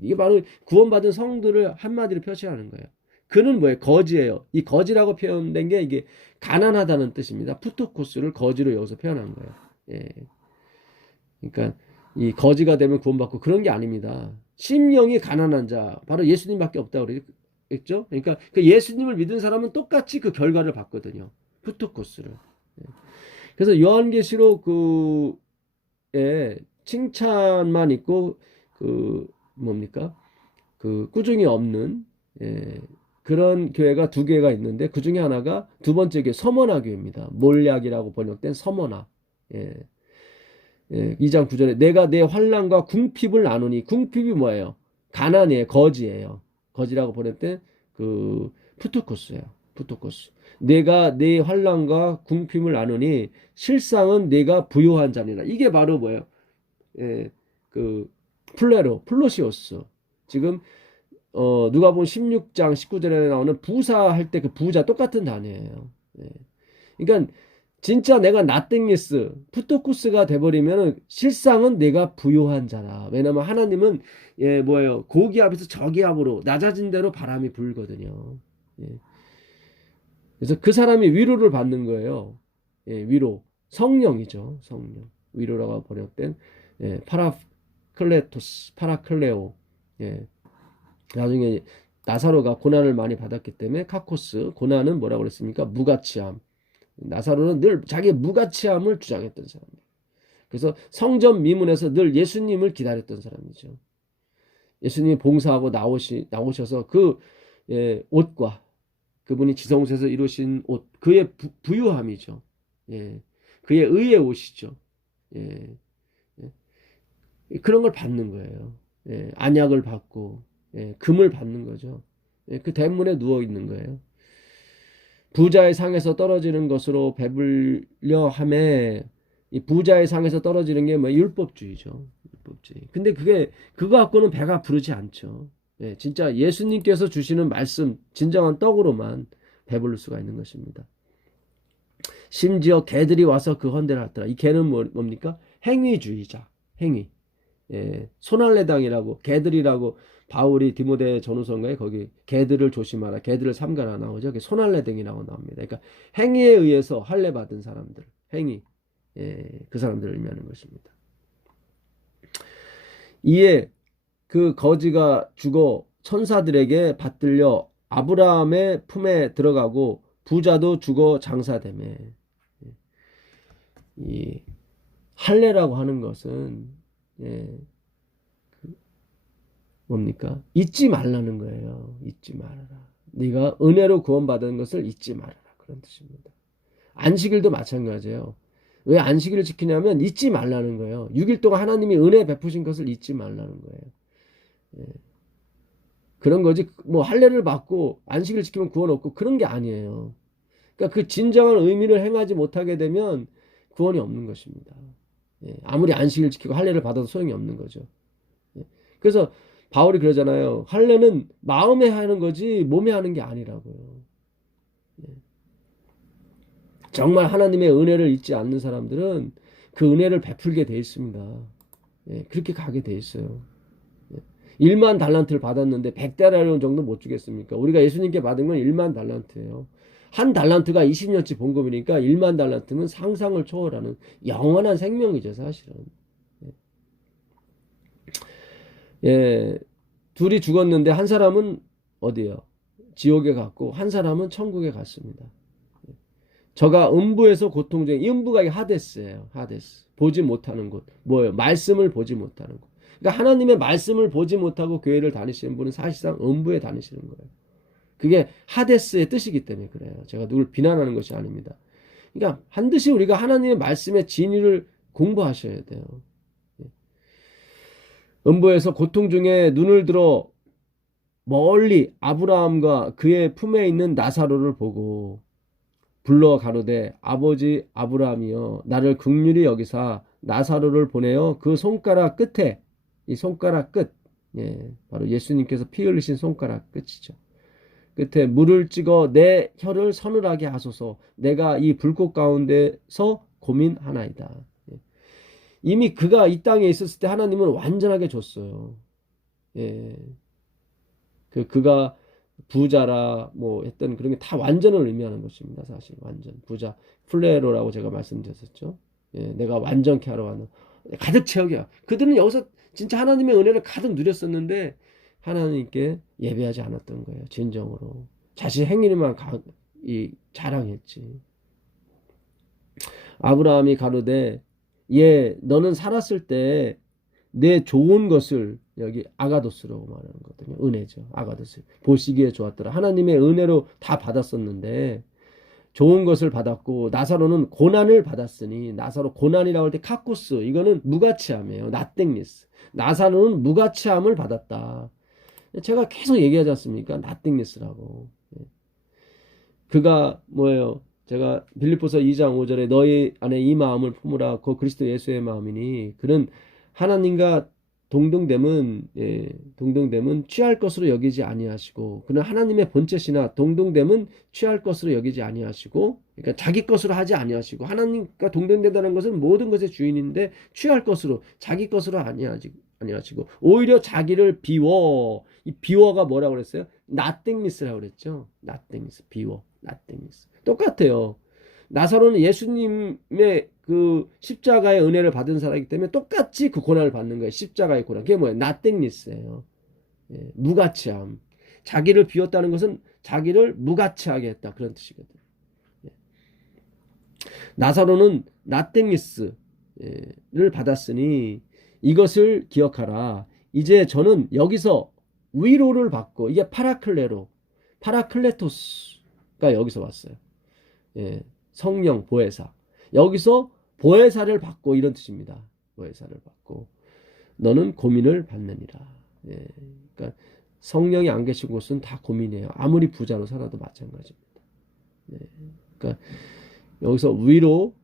이게 바로 구원받은 성도를 한마디로 표시하는 거예요. 그는 뭐예요? 거지예요. 이 거지라고 표현된 게 이게 가난하다는 뜻입니다. 푸토코스를 거지로 여기서 표현한 거예요. 그러니까 이 거지가 되면 구원받고 그런 게 아닙니다. 심령이 가난한 자, 바로 예수님밖에 없다고 그랬죠. 그러니까 그 예수님을 믿은 사람은 똑같이 그 결과를 받거든요. 푸토코스를. 그래서 요한계시록 칭찬만 있고 꾸중이 없는 그런 교회가 두 개가 있는데 그 중에 하나가 두 번째 교회 서머나 교회입니다. 몰약이라고 번역된 서머나. 2장 9절에 내가 내 환난과 궁핍을 나누니, 궁핍이 뭐예요? 가난이에요. 거지예요. 거지라고 번역된 푸토코스예요. 푸토코스. 내가 내 환난과 궁핍을 나누니 실상은 내가 부유한 자니라. 이게 바로 뭐예요? 플로시오스. 지금 누가복음 16장 19절에 나오는 부사 할 때 그 부자 똑같은 단어예요. 그러니까 진짜 내가 나땡니스 푸토쿠스가 돼버리면 실상은 내가 부유한 자라. 왜냐면 하나님은 고기압에서 저기압으로 낮아진 대로 바람이 불거든요. 그래서 그 사람이 위로를 받는 거예요. 위로. 성령이죠. 성령. 위로라고 번역된 파라클레오. 나중에 나사로가 고난을 많이 받았기 때문에 카코스, 고난은 뭐라고 그랬습니까? 무가치함. 나사로는 늘 자기의 무가치함을 주장했던 사람이에요. 그래서 성전 미문에서 늘 예수님을 기다렸던 사람이죠. 예수님이 봉사하고 나오셔서 그 옷과 그분이 지성소에서 이루신 옷, 그의 부유함이죠. 그의 의의 옷이죠. 그런 걸 받는 거예요. 안약을 받고 금을 받는 거죠. 그 대문에 누워 있는 거예요. 부자의 상에서 떨어지는 것으로 배불려 함에, 이 부자의 상에서 떨어지는 게 율법주의죠. 율법주의. 근데 그거 갖고는 배가 부르지 않죠. 진짜 예수님께서 주시는 말씀, 진정한 떡으로만 배부를 수가 있는 것입니다. 심지어 개들이 와서 그 헌대를 하더라. 이 개는 뭡니까? 행위주의자. 행위. 소날레당이라고, 개들이라고 바울이 디모데 전후서인가에 거기 개들을 조심하라, 개들을 삼가라 나오죠. 소날레당이라고 나옵니다. 그러니까 행위에 의해서 할례 받은 사람들, 행위. 그 사람들을 의미하는 것입니다. 이에 그 거지가 죽어 천사들에게 받들려 아브라함의 품에 들어가고 부자도 죽어 장사되매. 이 할례라고 하는 것은 뭡니까? 잊지 말라는 거예요. 잊지 말아라. 네가 은혜로 구원받은 것을 잊지 말아라. 그런 뜻입니다. 안식일도 마찬가지예요. 왜 안식일을 지키냐면 잊지 말라는 거예요. 6일 동안 하나님이 은혜 베푸신 것을 잊지 말라는 거예요. 그런 거지. 뭐 할례를 받고 안식일 지키면 구원 없고 그런 게 아니에요. 그러니까 그 진정한 의미를 행하지 못하게 되면 구원이 없는 것입니다. 아무리 안식일 지키고 할례를 받아도 소용이 없는 거죠. 그래서 바울이 그러잖아요. 할례는 마음에 하는 거지 몸에 하는 게 아니라고요. 정말 하나님의 은혜를 잊지 않는 사람들은 그 은혜를 베풀게 돼 있습니다. 그렇게 가게 돼 있어요. 1만 달란트를 받았는데 100데나리온 정도 못 주겠습니까? 우리가 예수님께 받은 건 1만 달란트예요. 한 달란트가 20년치 봉급이니까 1만 달란트는 상상을 초월하는 영원한 생명이죠, 사실은. 둘이 죽었는데 한 사람은 어디요? 지옥에 갔고 한 사람은 천국에 갔습니다. 저가 음부에서 고통 중에, 이 음부가 하데스예요. 하데스. 보지 못하는 곳. 뭐예요? 말씀을 보지 못하는 곳. 그러니까 하나님의 말씀을 보지 못하고 교회를 다니시는 분은 사실상 음부에 다니시는 거예요. 그게 하데스의 뜻이기 때문에 그래요. 제가 누굴 비난하는 것이 아닙니다. 그러니까 반드시 우리가 하나님의 말씀의 진리를 공부하셔야 돼요. 음부에서 고통 중에 눈을 들어 멀리 아브라함과 그의 품에 있는 나사로를 보고 불러 가로되 아버지 아브라함이여 나를 긍휼히 여기사 나사로를 보내어 그 손가락 끝에, 이 손가락 끝, 바로 예수님께서 피 흘리신 손가락 끝이죠. 끝에 물을 찍어 내 혀를 서늘하게 하소서. 내가 이 불꽃 가운데서 고민하나이다. 이미 그가 이 땅에 있었을 때 하나님은 완전하게 줬어요. 그가 부자라 뭐 했던 그런 게 다 완전을 의미하는 것입니다. 사실 완전 부자 플레로라고 제가 말씀드렸었죠. 내가 완전케 하러 왔는 가득 채우게. 그들은 여기서 진짜 하나님의 은혜를 가득 누렸었는데 하나님께 예배하지 않았던 거예요. 진정으로 자신 행위만 자랑했지. 아브라함이 가로되 너는 살았을 때 내 좋은 것을, 여기 아가도스라고 말하는 거거든요. 은혜죠. 아가도스. 보시기에 좋았더라. 하나님의 은혜로 다 받았었는데 좋은 것을 받았고 나사로는 고난을 받았으니, 나사로 고난이라고 할 때 카코스, 이거는 무가치함이에요. 나땡니스. 나사로는 무가치함을 받았다. 제가 계속 얘기하지 않습니까? 나땡니스라고. 그가 뭐예요? 제가 빌립보서 2장 5절에 너희 안에 이 마음을 품으라. 그 그리스도 예수의 마음이니, 그는 하나님과 동등됨은 취할 것으로 여기지 아니하시고, 그는 하나님의 본체시나 동등됨은 취할 것으로 여기지 아니하시고, 그러니까 자기 것으로 하지 아니하시고, 하나님과 동등된다는 것은 모든 것의 주인인데 취할 것으로, 자기 것으로 아니하시고 오히려 자기를 비워. 이 비워가 뭐라고 그랬어요? nothingness라고 그랬죠. nothingness, 비워, nothingness. 똑같아요. 나사로는 예수님의 그 십자가의 은혜를 받은 사람이기 때문에 똑같이 그 고난을 받는 거예요. 십자가의 고난. 그게 뭐예요? nothingness예요. 무가치함. 자기를 비웠다는 것은 자기를 무가치하게 했다. 그런 뜻이거든요. 나사로는 nothingness를 받았으니 이것을 기억하라. 이제 저는 여기서 위로를 받고, 이게 파라클레토스가 여기서 왔어요. 성령 보혜사. 여기서 보혜사를 받고, 이런 뜻입니다. 보혜사를 받고 너는 고민을 받느니라. 그러니까 성령이 안 계신 곳은 다 고민이에요. 아무리 부자로 살아도 마찬가지입니다. 그러니까 여기서 위로,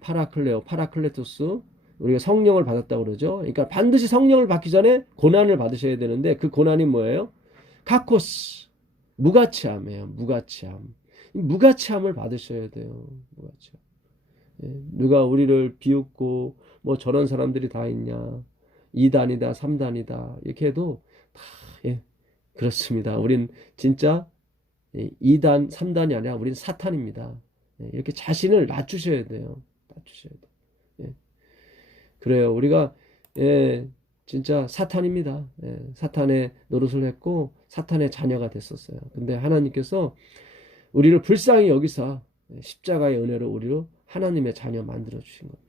파라클레토스, 우리가 성령을 받았다고 그러죠. 그러니까 반드시 성령을 받기 전에 고난을 받으셔야 되는데, 그 고난이 뭐예요? 카코스, 무가치함이에요. 무가치함을 받으셔야 돼요. 무가치함. 누가 우리를 비웃고 뭐 저런 사람들이 다 있냐, 2단이다 3단이다 이렇게 해도 다 그렇습니다. 우린 진짜 2단 3단이 아니라 우린 사탄입니다. 이렇게 자신을 낮추셔야 돼요. 낮추셔야 돼요. 그래요. 우리가 예, 진짜 사탄입니다. 예, 사탄의 노릇을 했고 사탄의 자녀가 됐었어요. 근데 하나님께서 우리를 불쌍히 여기사 십자가의 은혜로 우리로 하나님의 자녀 만들어 주신 겁니다.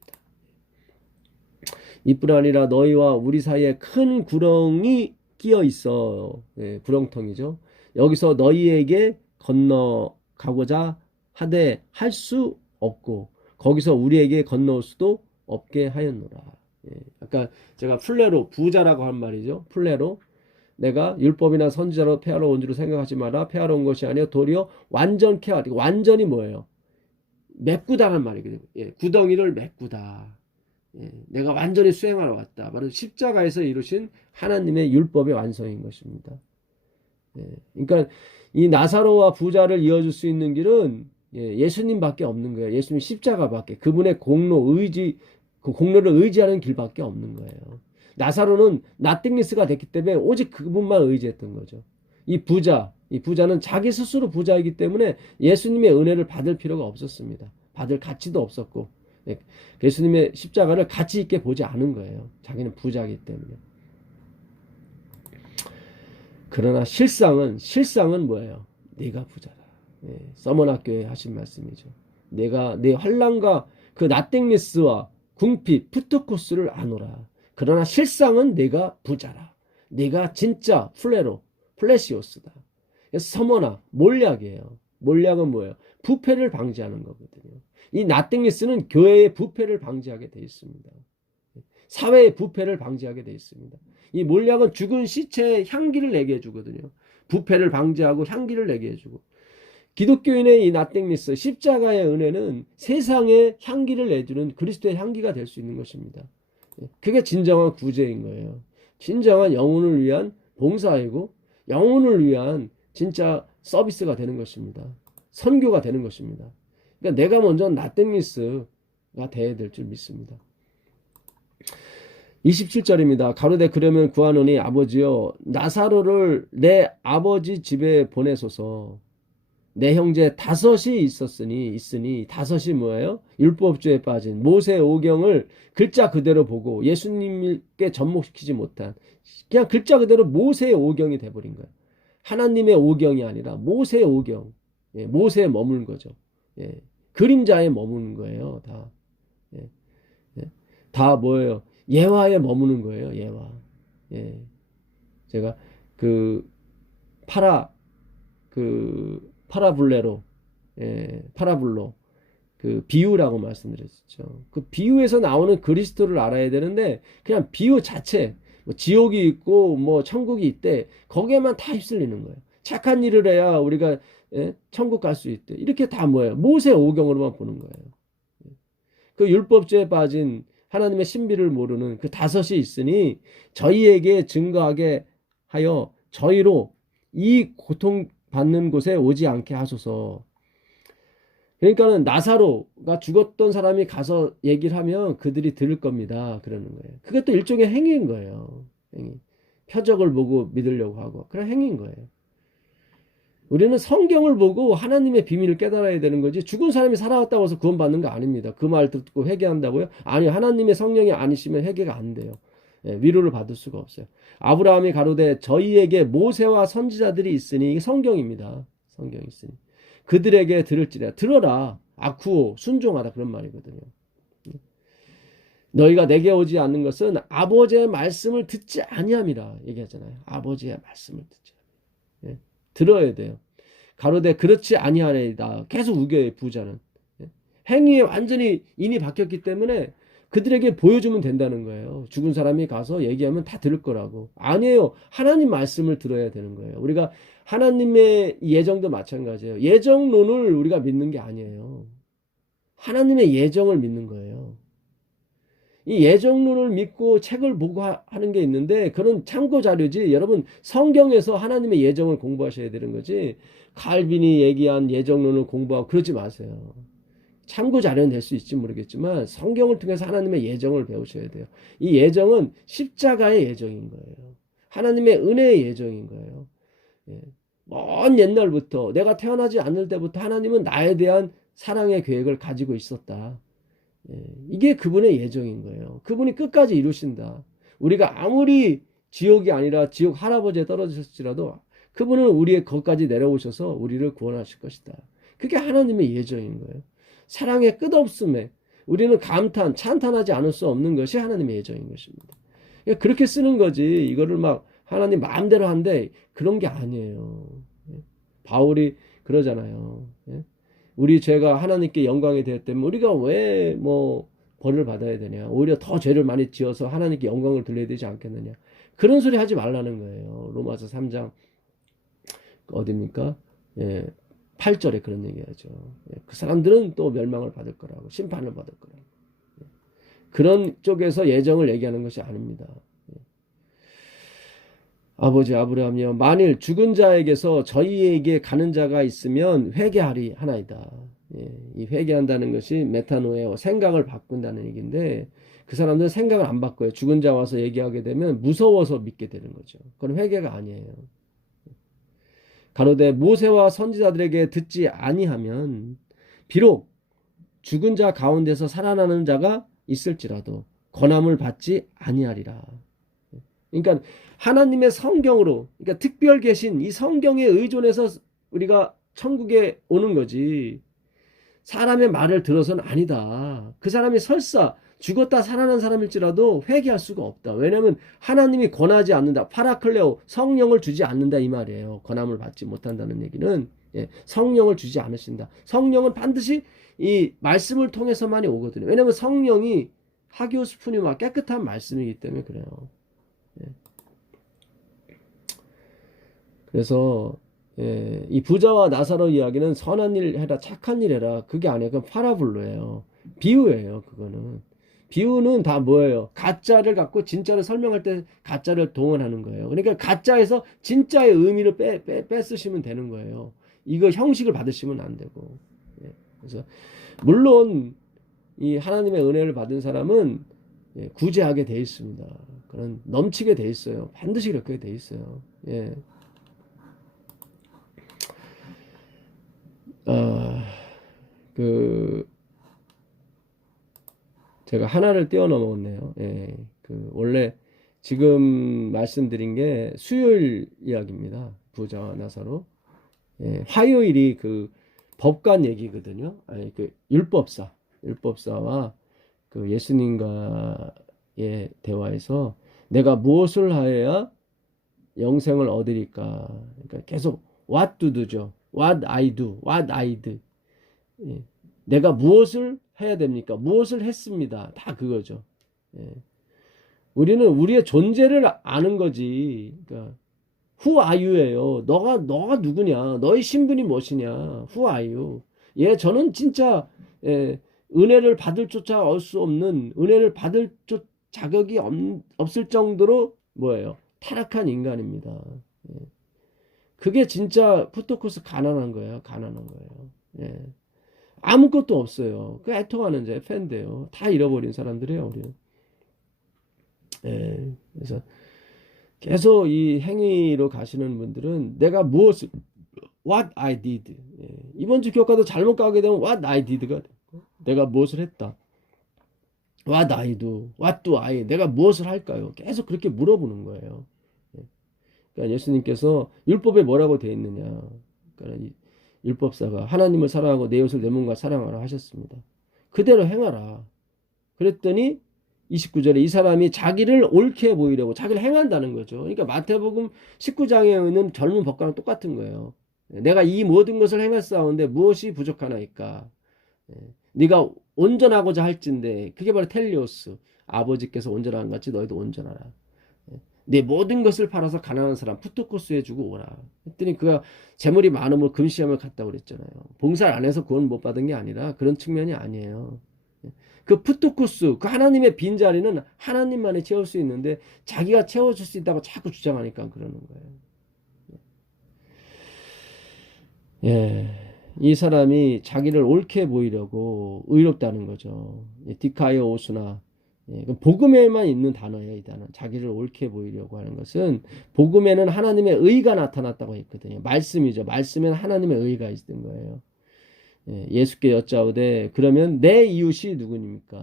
이뿐 아니라 너희와 우리 사이에 큰 구렁이 끼어 있어. 예, 구렁텅이죠. 여기서 너희에게 건너가고자 하되 할 수 없고 거기서 우리에게 건너올 수도 없게 하였노라. 예, 아까 제가 플레로 부자라고 한 말이죠. 플레로 내가 율법이나 선지자로 폐하러 온 줄로 생각하지 마라. 폐하러 온 것이 아니요 도리어 완전케 하리. 완전히 뭐예요? 메꾸다는 말이거든요. 예, 구덩이를 메꾸다. 예, 내가 완전히 수행하러 왔다. 바로 십자가에서 이루신 하나님의 율법의 완성인 것입니다. 예, 그러니까 이 나사로와 부자를 이어줄 수 있는 길은 예수님밖에 없는 거예요. 예수님 십자가밖에. 그분의 그 공로를 의지하는 길밖에 없는 거예요. 나사로는 나띵리스가 됐기 때문에 오직 그분만 의지했던 거죠. 이 부자는 자기 스스로 부자이기 때문에 예수님의 은혜를 받을 필요가 없었습니다. 받을 가치도 없었고 예수님의 십자가를 가치 있게 보지 않은 거예요. 자기는 부자이기 때문에. 그러나 실상은 뭐예요? 네가 부자다. 서머나교회 하신 말씀이죠. 내가 내 환난과 그 나땡리스와 궁핍, 푸트코스를 아노라. 그러나 실상은 내가 부자라. 내가 진짜 플래시오스다. 서머나, 몰약이에요. 몰약은 뭐예요? 부패를 방지하는 거거든요. 이 나땡리스는 교회의 부패를 방지하게 되어 있습니다. 사회의 부패를 방지하게 되어 있습니다. 이 몰약은 죽은 시체의 향기를 내게 해주거든요. 부패를 방지하고 향기를 내게 해주고. 기독교인의 이 나땡리스, 십자가의 은혜는 세상에 향기를 내주는 그리스도의 향기가 될 수 있는 것입니다. 그게 진정한 구제인 거예요. 진정한 영혼을 위한 봉사이고 영혼을 위한 진짜 서비스가 되는 것입니다. 선교가 되는 것입니다. 그러니까 내가 먼저 나땡리스가 돼야 될 줄 믿습니다. 27절입니다. 가로되 그러면 구하노니 아버지여 나사로를 내 아버지 집에 보내소서. 내 형제 다섯이 있으니 다섯이 뭐예요? 율법주의에 빠진 모세 오경을 글자 그대로 보고 예수님께 접목시키지 못한 그냥 글자 그대로 모세의 오경이 돼버린 거예요. 하나님의 오경이 아니라 모세의 오경. 예, 모세에 머무는 거죠. 예, 그림자에 머무는 거예요. 다. 예, 예, 다 뭐예요? 예화에 머무는 거예요. 예화. 예, 제가 그 파라블레로, 파라블로, 그 비유라고 말씀드렸죠. 그 비유에서 나오는 그리스도를 알아야 되는데 그냥 비유 자체, 뭐 지옥이 있고 뭐 천국이 있대 거기에만 다 휩쓸리는 거예요. 착한 일을 해야 우리가 천국 갈 수 있대. 이렇게 다 뭐예요? 모세 오경으로만 보는 거예요. 그 율법주의에 빠진 하나님의 신비를 모르는 그 다섯이 있으니 저희에게 증거하게 하여 저희로 이 고통 받는 곳에 오지 않게 하소서. 그러니까는 나사로가 죽었던 사람이 가서 얘기를 하면 그들이 들을 겁니다. 그러는 거예요. 그게 또 일종의 행위인 거예요. 행위. 표적을 보고 믿으려고 하고 그런 행위인 거예요. 우리는 성경을 보고 하나님의 비밀을 깨달아야 되는 거지 죽은 사람이 살아왔다고 해서 구원받는 거 아닙니다. 그 말 듣고 회개한다고요? 아니요. 하나님의 성령이 아니시면 회개가 안 돼요. 위로를 받을 수가 없어요. 아브라함이 가로되 저희에게 모세와 선지자들이 있으니 이게 성경입니다. 성경이 있으니 그들에게 들을지라 들어라 아쿠오 순종하라 그런 말이거든요. 너희가 내게 오지 않는 것은 아버지의 말씀을 듣지 아니함이라 얘기하잖아요. 아버지의 말씀을 듣지 아니함. 들어야 돼요. 가로되 그렇지 아니하리이다. 계속 우겨요 부자는. 행위에 완전히 인이 바뀌었기 때문에 그들에게 보여주면 된다는 거예요. 죽은 사람이 가서 얘기하면 다 들을 거라고. 아니에요. 하나님 말씀을 들어야 되는 거예요. 우리가 하나님의 예정도 마찬가지예요. 예정론을 우리가 믿는 게 아니에요. 하나님의 예정을 믿는 거예요. 이 예정론을 믿고 책을 보고 하는 게 있는데 그런 참고 자료지. 여러분 성경에서 하나님의 예정을 공부하셔야 되는 거지. 칼빈이 얘기한 예정론을 공부하고 그러지 마세요. 참고 자료는 될 수 있지 모르겠지만 성경을 통해서 하나님의 예정을 배우셔야 돼요. 이 예정은 십자가의 예정인 거예요. 하나님의 은혜의 예정인 거예요. 먼 옛날부터 내가 태어나지 않을 때부터 하나님은 나에 대한 사랑의 계획을 가지고 있었다. 이게 그분의 예정인 거예요. 그분이 끝까지 이루신다. 우리가 아무리 지옥이 아니라 지옥 할아버지에 떨어졌을지라도 그분은 우리의 것까지 내려오셔서 우리를 구원하실 것이다. 그게 하나님의 예정인 거예요. 사랑의 끝없음에 우리는 감탄, 찬탄하지 않을 수 없는 것이 하나님의 예정인 것입니다. 그렇게 쓰는 거지. 이거를 막 하나님 마음대로 한데 그런 게 아니에요. 바울이 그러잖아요. 우리 죄가 하나님께 영광이 되었다면 우리가 왜 뭐 벌을 받아야 되냐. 오히려 더 죄를 많이 지어서 하나님께 영광을 돌려야 되지 않겠느냐. 그런 소리 하지 말라는 거예요. 로마서 3장 어디입니까? 8절에 그런 얘기하죠. 그 사람들은 또 멸망을 받을 거라고, 심판을 받을 거라고. 그런 쪽에서 예정을 얘기하는 것이 아닙니다. 아버지 아브라함이여, 만일 죽은 자에게서 저희에게 가는 자가 있으면 회개하리 하나이다. 이 회개한다는 것이 메타노에어, 생각을 바꾼다는 얘기인데, 그 사람들은 생각을 안 바꿔요. 죽은 자 와서 얘기하게 되면 무서워서 믿게 되는 거죠. 그건 회개가 아니에요. 가로되 모세와 선지자들에게 듣지 아니하면 비록 죽은 자 가운데서 살아나는 자가 있을지라도 권함을 받지 아니하리라. 그러니까 하나님의 성경으로, 그러니까 특별 계신 이 성경에 의존해서 우리가 천국에 오는 거지, 사람의 말을 들어서는 아니다. 그 사람이 설사 죽었다 살아난 사람일지라도 회개할 수가 없다. 왜냐하면 하나님이 권하지 않는다. 파라클레오, 성령을 주지 않는다 이 말이에요. 권함을 받지 못한다는 얘기는 성령을 주지 않으신다. 성령은 반드시 이 말씀을 통해서만이 오거든요. 왜냐하면 성령이 하기오스푸니마, 깨끗한 말씀이기 때문에 그래요. 그래서 이 부자와 나사로 이야기는 선한 일 해라, 착한 일 해라, 그게 아니에요. 그건 파라블로예요. 비유예요. 그거는 비유는 다 뭐예요? 가짜를 갖고 진짜를 설명할 때 가짜를 동원하는 거예요. 그러니까 가짜에서 진짜의 의미를 뺏으시면 되는 거예요. 이거 형식을 받으시면 안 되고. 그래서 물론 이 하나님의 은혜를 받은 사람은 구제하게 돼 있습니다. 그런 넘치게 돼 있어요. 반드시 그렇게 돼 있어요. 제가 하나를 뛰어넘었네요. 원래 지금 말씀드린 게 수요일 이야기입니다. 부자와 나사로. 화요일이 그 법관 얘기거든요. 아니, 그 율법사와 그 예수님과의 대화에서 내가 무엇을 하여야 영생을 얻으리까. 그러니까 계속 what to do죠. what I do, what I do. 내가 무엇을 해야 됩니까? 무엇을 했습니다. 다 그거죠. 우리는 우리의 존재를 아는 거지. 그러니까 who are you예요. 너가 누구냐? 너의 신분이 무엇이냐? who are you? 저는 진짜 은혜를 받을 조차 알 수 없는, 은혜를 받을 자격이 없을 정도로 뭐예요? 타락한 인간입니다. 그게 진짜 푸토코스 가난한 거예요. 가난한 거예요. 아무것도 없어요. 그 애통하는 자, 팬데요. 다 잃어버린 사람들이에요, 우리는. 그래서 계속 이 행위로 가시는 분들은 내가 무엇을, what I did. 이번 주 교과도 잘못 가게 되면 what I did가 돼. 내가 무엇을 했다. what I do, what do I, 내가 무엇을 할까요? 계속 그렇게 물어보는 거예요. 그러니까 예수님께서 율법에 뭐라고 되어 있느냐. 그러니까 율법사가 하나님을 사랑하고 내 이웃을 내 몸과 사랑하라 하셨습니다. 그대로 행하라. 그랬더니 29절에 이 사람이 자기를 옳게 보이려고 자기를 행한다는 거죠. 그러니까 마태복음 19장에 있는 젊은 법관은 똑같은 거예요. 내가 이 모든 것을 행할사온데 무엇이 부족하나이까. 네가 온전하고자 할진대. 그게 바로 텔리오스. 아버지께서 온전한 것 같이 너희도 온전하라. 내 모든 것을 팔아서 가난한 사람 푸토코스 해주고 오라. 했더니 그가 재물이 많으면 금시험을 갔다고 그랬잖아요. 봉사를 안 해서 구원 못 받은 게 아니라 그런 측면이 아니에요. 그 푸토코스, 그 하나님의 빈자리는 하나님만이 채울 수 있는데 자기가 채워줄 수 있다고 자꾸 주장하니까 그러는 거예요. 이 사람이 자기를 옳게 보이려고 의롭다는 거죠. 디카이오 오수나. 복음에만 있는 단어예요. 이 단어. 자기를 옳게 보이려고 하는 것은 복음에는 하나님의 의가 나타났다고 했거든요. 말씀이죠. 말씀에는 하나님의 의가 있는 거예요. 예수께 여짜오되 그러면 내 이웃이 누구입니까?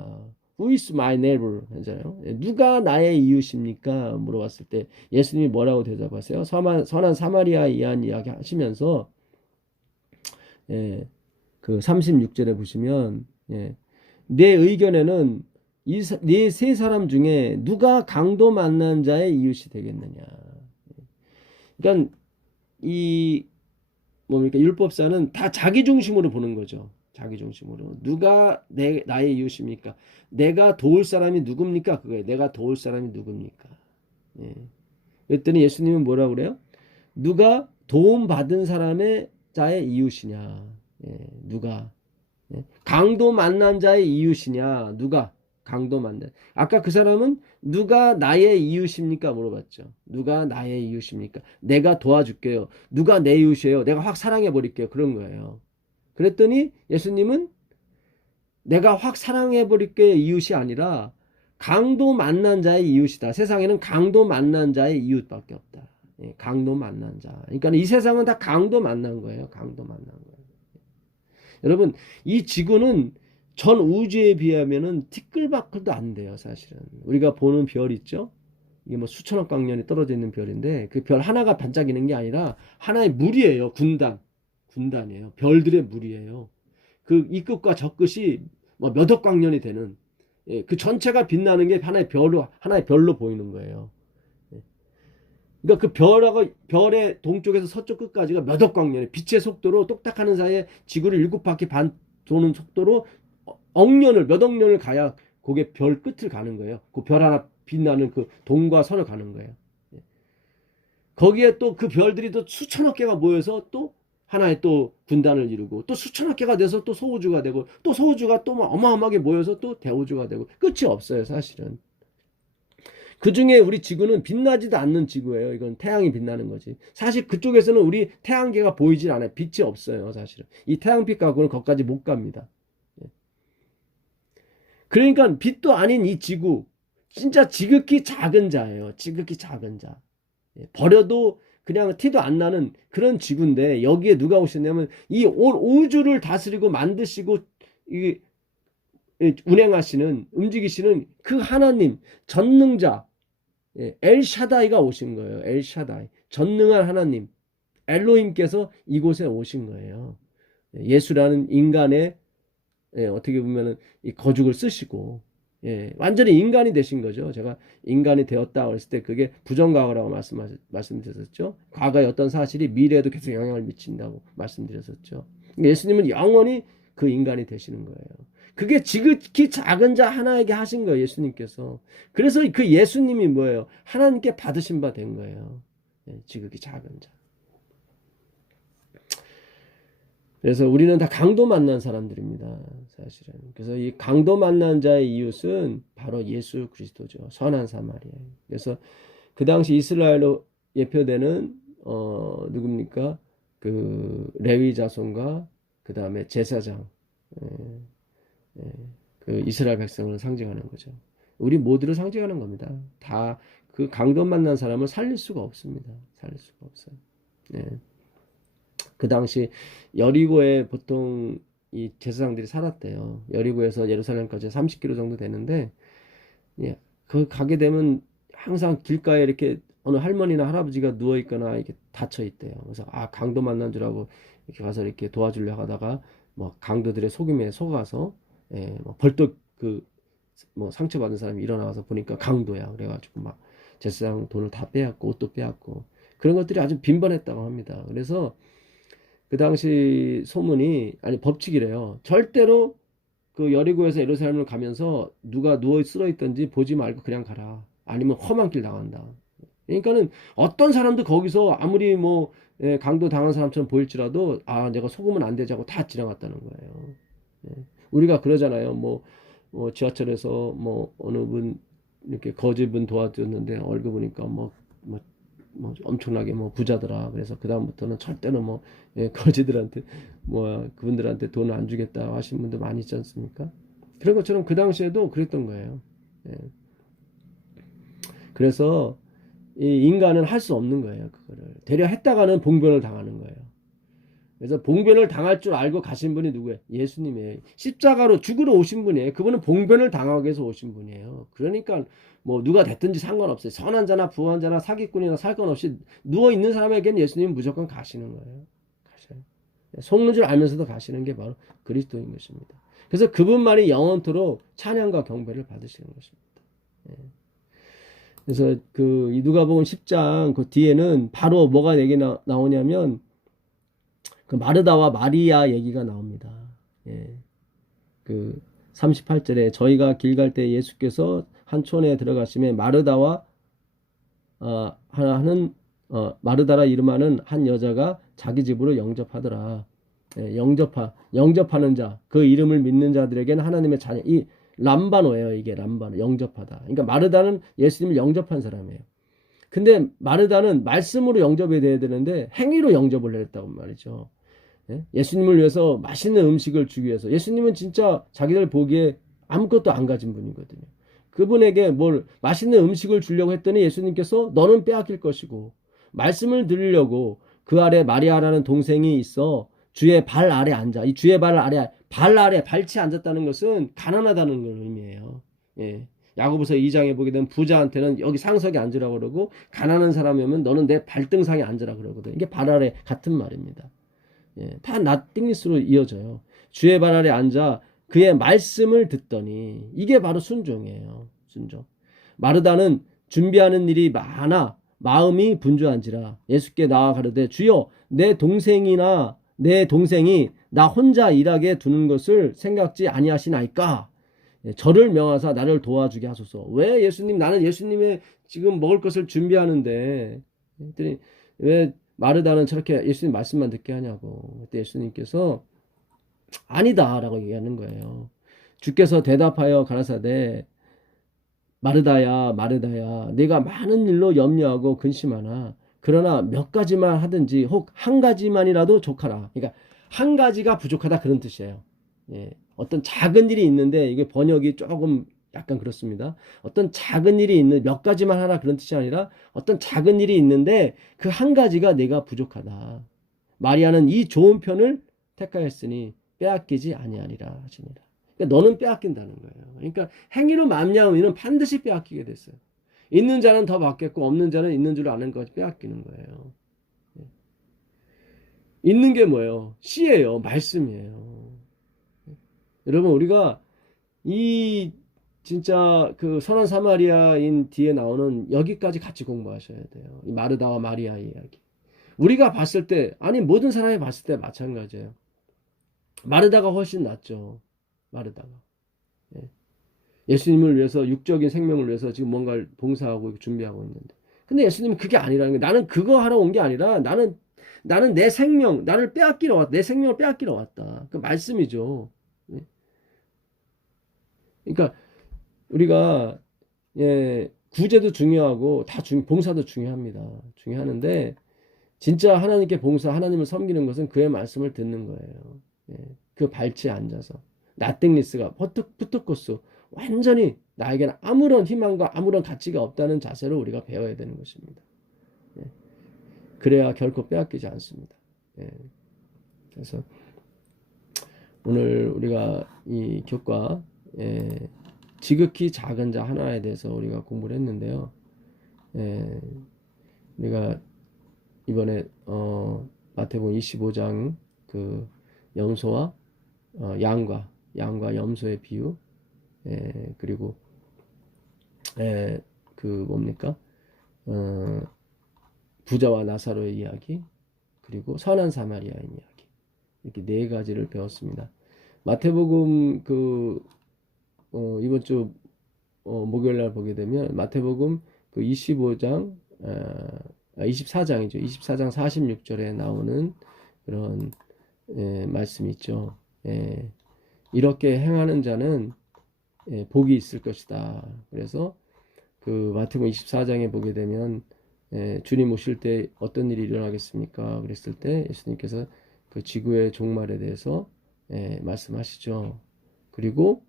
Who is my neighbor? 하잖아요. 누가 나의 이웃입니까? 물어봤을 때 예수님이 뭐라고 대답하세요? 선한 사마리아에 의한 이야기 하시면서 예, 그 36절에 보시면 내 의견에는 이 세 사람 중에 누가 강도 만난 자의 이웃이 되겠느냐. 그러니까 이 뭡니까? 율법사는 다 자기 중심으로 보는 거죠. 자기 중심으로. 누가 나의 이웃입니까? 내가 도울 사람이 누굽니까? 그거예요. 내가 도울 사람이 누굽니까? 예. 그랬더니 예수님은 뭐라 그래요? 누가 도움 받은 사람의 자의 이웃이냐? 누가? 강도 만난 자의 이웃이냐? 누가? 강도 만난. 아까 그 사람은 누가 나의 이웃입니까? 물어봤죠. 누가 나의 이웃입니까? 내가 도와줄게요. 누가 내 이웃이에요? 내가 확 사랑해 버릴게요. 그런 거예요. 그랬더니 예수님은 내가 확 사랑해 버릴게 이웃이 아니라 강도 만난 자의 이웃이다. 세상에는 강도 만난 자의 이웃밖에 없다. 강도 만난 자. 그러니까 이 세상은 다 강도 만난 거예요. 강도 만난 거예요. 여러분, 이 지구는 전 우주에 비하면은 티끌박글도 안 돼요, 사실은. 우리가 보는 별 있죠? 이게 뭐 수천억 광년이 떨어져 있는 별인데 그 별 하나가 반짝이는 게 아니라 하나의 물이에요. 군단이에요. 별들의 물이에요. 그 이 끝과 저 끝이 뭐 몇 억 광년이 되는 그 전체가 빛나는 게 하나의 별로 보이는 거예요. 그러니까 그 별의 동쪽에서 서쪽 끝까지가 몇 억 광년에 빛의 속도로 똑딱하는 사이에 지구를 7바퀴 반 도는 속도로 몇 억 년을 가야 그게 별 끝을 가는 거예요. 그 별 하나 빛나는 그 동과 서를 가는 거예요. 거기에 또 그 별들이 또 수천억 개가 모여서 또 하나의 또 군단을 이루고 또 수천억 개가 돼서 또 소우주가 되고 또 소우주가 또 어마어마하게 모여서 또 대우주가 되고 끝이 없어요, 사실은. 그 중에 우리 지구는 빛나지도 않는 지구예요. 이건 태양이 빛나는 거지. 사실 그쪽에서는 우리 태양계가 보이질 않아요. 빛이 없어요, 사실은. 이 태양빛 갖고는 거기까지 못 갑니다. 그러니까 빛도 아닌 이 지구, 진짜 지극히 작은 자예요. 지극히 작은 자. 버려도 그냥 티도 안 나는 그런 지구인데 여기에 누가 오셨냐면 이 온 우주를 다스리고 만드시고 운행하시는 움직이시는 그 하나님 전능자 엘샤다이가 오신 거예요. 엘샤다이 전능한 하나님 엘로힘께서 이곳에 오신 거예요. 예수라는 인간의 어떻게 보면은 이 거죽을 쓰시고 완전히 인간이 되신 거죠. 제가 인간이 되었다 그랬을 때 그게 부정과거라고 말씀드렸었죠. 과거의 어떤 사실이 미래에도 계속 영향을 미친다고 말씀드렸었죠. 예수님은 영원히 그 인간이 되시는 거예요. 그게 지극히 작은 자 하나에게 하신 거예요. 예수님께서. 그래서 그 예수님이 뭐예요? 하나님께 받으신 바 된 거예요. 지극히 작은 자. 그래서 우리는 다 강도 만난 사람들입니다. 사실은. 그래서 이 강도 만난 자의 이웃은 바로 예수 그리스도죠. 선한 사마리아. 그래서 그 당시 이스라엘로 예표되는 누굽니까? 그 레위 자손과 그 다음에 제사장, 그 이스라엘 백성을 상징하는 거죠. 우리 모두를 상징하는 겁니다. 다 그 강도 만난 사람을 살릴 수가 없습니다. 살릴 수가 없어요. 네. 그 당시 여리고에 보통 이 제사장들이 살았대요. 여리고에서 예루살렘까지 30km 정도 되는데, 그 가게 되면 항상 길가에 이렇게 어느 할머니나 할아버지가 누워 있거나 이렇게 닫혀 있대요. 그래서 강도 만난 줄 알고 이렇게 가서 이렇게 도와주려 하다가 뭐 강도들의 속임에 속아서 뭐 벌떡 뭐 상처받은 사람이 일어나서 보니까 강도야. 그래가지고 막 제사장 돈을 다 빼앗고 옷도 빼앗고 그런 것들이 아주 빈번했다고 합니다. 그래서 그 당시 소문이 법칙이래요. 절대로 그 여리고에서 예루살렘을 가면서 누가 누워 쓰러 있든지 보지 말고 그냥 가라. 아니면 험한 길 나간다. 그러니까는 어떤 사람도 거기서 아무리 뭐 강도 당한 사람처럼 보일지라도 내가 속으면 안 되지 하고 다 지나갔다는 거예요. 우리가 그러잖아요. 뭐 지하철에서 뭐 어느 분 이렇게 거지분 도와줬는데 얼굴 보니까 뭐 엄청나게 뭐 부자더라. 그래서 그 다음부터는 절대로 거지들한테 그분들한테 돈을 안 주겠다 하신 분들 많이 있지 않습니까? 그런 것처럼 그 당시에도 그랬던 거예요. 그래서 이 인간은 할 수 없는 거예요. 그거를 되려 했다가는 봉변을 당하는 거예요. 그래서 봉변을 당할 줄 알고 가신 분이 누구예요? 예수님이에요. 십자가로 죽으러 오신 분이에요. 그분은 봉변을 당하기 위해서 오신 분이에요. 그러니까 뭐 누가 됐든지 상관없어요. 선한 자나 부한 자나 사기꾼이나 상관없이 누워 있는 사람에게는 예수님은 무조건 가시는 거예요. 가셔요. 속는 줄 알면서도 가시는 게 바로 그리스도인 것입니다. 그래서 그분만이 영원토록 찬양과 경배를 받으시는 것입니다. 예. 그래서 그 누가복음 10장 그 뒤에는 바로 뭐가 얘기 나오냐면 그 마르다와 마리아 얘기가 나옵니다. 예. 그 38절에 저희가 길 갈 때 예수께서 한 촌에 들어가심에 마르다와 하는 마르다라 이름하는 한 여자가 자기 집으로 영접하더라. 예, 영접하는 자, 그 이름을 믿는 자들에게는 하나님의 자녀, 이 람바노예요. 이게 람바노, 영접하다. 그러니까 마르다는 예수님을 영접한 사람이에요. 근데 마르다는 말씀으로 영접이 돼야 되는데 행위로 영접을 했다고 말이죠. 예? 예수님을 위해서 맛있는 음식을 주기 위해서. 예수님은 진짜 자기들 보기에 아무것도 안 가진 분이거든요. 그분에게 뭘 맛있는 음식을 주려고 했더니 예수님께서 너는 빼앗길 것이고 말씀을 들으려고 그 아래 마리아라는 동생이 있어 주의 발 아래 앉아. 이 주의 발 아래 발치 앉았다는 것은 가난하다는 걸 의미해요. 예. 야고보서 2장에 보게 되면 부자한테는 여기 상석에 앉으라고 그러고 가난한 사람이면 너는 내 발등상에 앉으라 그러거든. 이게 발 아래 같은 말입니다. 예, 다 낫띵리스로 이어져요. 주의 발 아래 앉아 그의 말씀을 듣더니 이게 바로 순종이에요. 순종. 마르다는 준비하는 일이 많아 마음이 분주한지라 예수께 나아 가로되 주여 내 동생이 나 혼자 일하게 두는 것을 생각지 아니하시나이까. 예, 저를 명하사 나를 도와주게 하소서. 왜 예수님 나는 예수님의 지금 먹을 것을 준비하는데 했더니 왜 마르다는 저렇게 예수님 말씀만 듣게 하냐고. 그때 예수님께서 아니다라고 얘기하는 거예요. 주께서 대답하여 가라사대 마르다야 네가 많은 일로 염려하고 근심하나 그러나 몇 가지만 하든지 혹 한 가지만이라도 족하라. 그러니까 한 가지가 부족하다 그런 뜻이에요. 예, 어떤 작은 일이 있는데 이게 번역이 조금 약간 그렇습니다. 어떤 작은 일이 있는 몇 가지만 하라 그런 뜻이 아니라 어떤 작은 일이 있는데 그 한 가지가 내가 부족하다. 마리아는 이 좋은 편을 택하였으니 빼앗기지 아니하리라 하시니라. 그러니까 너는 빼앗긴다는 거예요. 그러니까 행위로 말미암으면 이는 반드시 빼앗기게 됐어요. 있는 자는 더 받겠고 없는 자는 있는 줄 아는 것이 빼앗기는 거예요. 있는 게 뭐예요? 씨예요. 말씀이에요. 여러분 우리가 이 진짜 그 선한 사마리아인 뒤에 나오는 여기까지 같이 공부하셔야 돼요. 이 마르다와 마리아의 이야기. 우리가 봤을 때 아니 모든 사람이 봤을 때 마찬가지예요. 마르다가 훨씬 낫죠. 마르다가. 예. 예수님을 위해서 육적인 생명을 위해서 지금 뭔가를 봉사하고 준비하고 있는데. 근데 예수님은 그게 아니라는 거예요. 나는 그거 하러 온 게 아니라 나는 내 생명, 나를 빼앗기러 왔다. 내 생명을 빼앗기러 왔다. 그 말씀이죠. 예. 그러니까 우리가 예, 구제도 중요하고 봉사도 중요합니다. 중요하는데 진짜 하나님께 봉사, 하나님을 섬기는 것은 그의 말씀을 듣는 거예요. 예, 그 발치에 앉아서 나땡리스가 푸트코스 완전히 나에게는 아무런 희망과 아무런 가치가 없다는 자세로 우리가 배워야 되는 것입니다. 예, 그래야 결코 빼앗기지 않습니다. 예, 그래서 오늘 우리가 이 교과 지극히 작은 자 하나에 대해서 우리가 공부를 했는데요. 우리가 이번에 마태복음 25장 그 염소와 양과 염소의 비유, 그리고 그 뭡니까 부자와 나사로의 이야기, 그리고 선한 사마리아인 이야기, 이렇게 네 가지를 배웠습니다. 마태복음 이번 주 목요일 날 보게 되면 마태복음 그 25장 24장이죠. 24장 46절에 나오는 그런 말씀이 있죠. 이렇게 행하는 자는 복이 있을 것이다. 그래서 그 마태복음 24장에 보게 되면 주님 오실 때 어떤 일이 일어나겠습니까? 그랬을 때 예수님께서 그 지구의 종말에 대해서 말씀하시죠. 그리고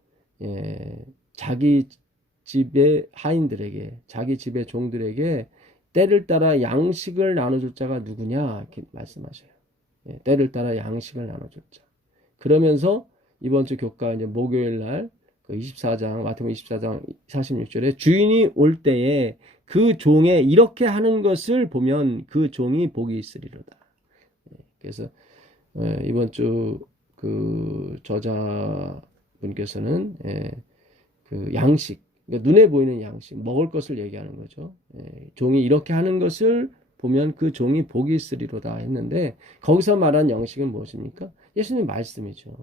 자기 집의 하인들에게, 자기 집의 종들에게 때를 따라 양식을 나눠줄 자가 누구냐 이렇게 말씀하셔요. 때를 따라 양식을 나눠줬자. 그러면서 이번 주 교과 이제 목요일 날 그 24장 마태복음 24장 46절에 주인이 올 때에 그 종의 이렇게 하는 것을 보면 그 종이 복이 있으리로다. 그래서 이번 주 그 저자분께서는 그 양식, 그러니까 눈에 보이는 양식, 먹을 것을 얘기하는 거죠. 종이 이렇게 하는 것을 보면 그 종이 복이 있으리로다 했는데 거기서 말한 양식은 무엇입니까? 예수님 말씀이죠.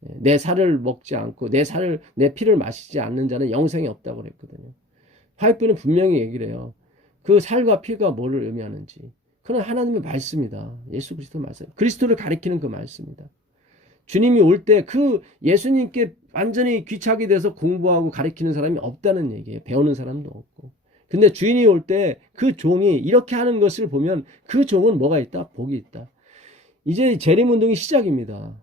내 살을 먹지 않고 내 피를 마시지 않는 자는 영생이 없다고 그랬거든요. 화이프는 분명히 얘기를 해요. 그 살과 피가 뭐를 의미하는지. 그건 하나님의 말씀이다. 예수 그리스도 말씀. 그리스도를 가리키는 그 말씀이다. 주님이 올 때 그 예수님께 완전히 귀착이 돼서 공부하고 가리키는 사람이 없다는 얘기예요. 배우는 사람도 없고. 근데 주인이 올 때 그 종이 이렇게 하는 것을 보면 그 종은 뭐가 있다? 복이 있다. 이제 재림운동이 시작입니다.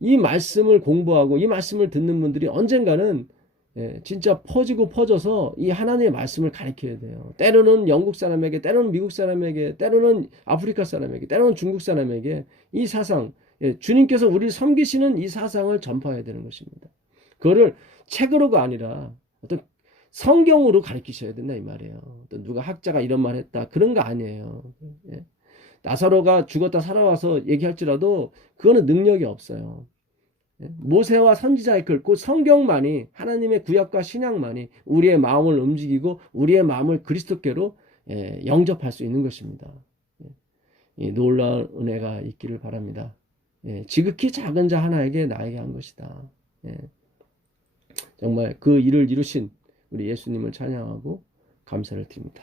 이 말씀을 공부하고 이 말씀을 듣는 분들이 언젠가는 진짜 퍼지고 퍼져서 이 하나님의 말씀을 가르쳐야 돼요. 때로는 영국 사람에게, 때로는 미국 사람에게, 때로는 아프리카 사람에게, 때로는 중국 사람에게 이 사상, 주님께서 우리를 섬기시는 이 사상을 전파해야 되는 것입니다. 그거를 책으로가 아니라 어떤 성경으로 가르치셔야 된다 이 말이에요. 어떤 누가 학자가 이런 말 했다 그런 거 아니에요. 나사로가 죽었다 살아와서 얘기할지라도 그거는 능력이 없어요. 모세와 선지자의 글, 그 성경만이 하나님의 구약과 신약만이 우리의 마음을 움직이고 우리의 마음을 그리스도께로 영접할 수 있는 것입니다. 이 놀라운 은혜가 있기를 바랍니다. 지극히 작은 자 하나에게 나에게 한 것이다. 정말 그 일을 이루신 우리 예수님을 찬양하고 감사를 드립니다.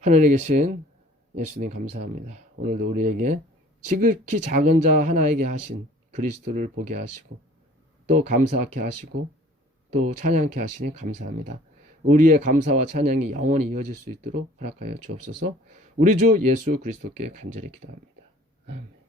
하늘에 계신 예수님 감사합니다. 오늘도 우리에게 지극히 작은 자 하나에게 하신 그리스도를 보게 하시고 또 감사하게 하시고 또 찬양케 하시니 감사합니다. 우리의 감사와 찬양이 영원히 이어질 수 있도록 허락하여 주옵소서. 우리 주 예수 그리스도께 간절히 기도합니다. 아멘.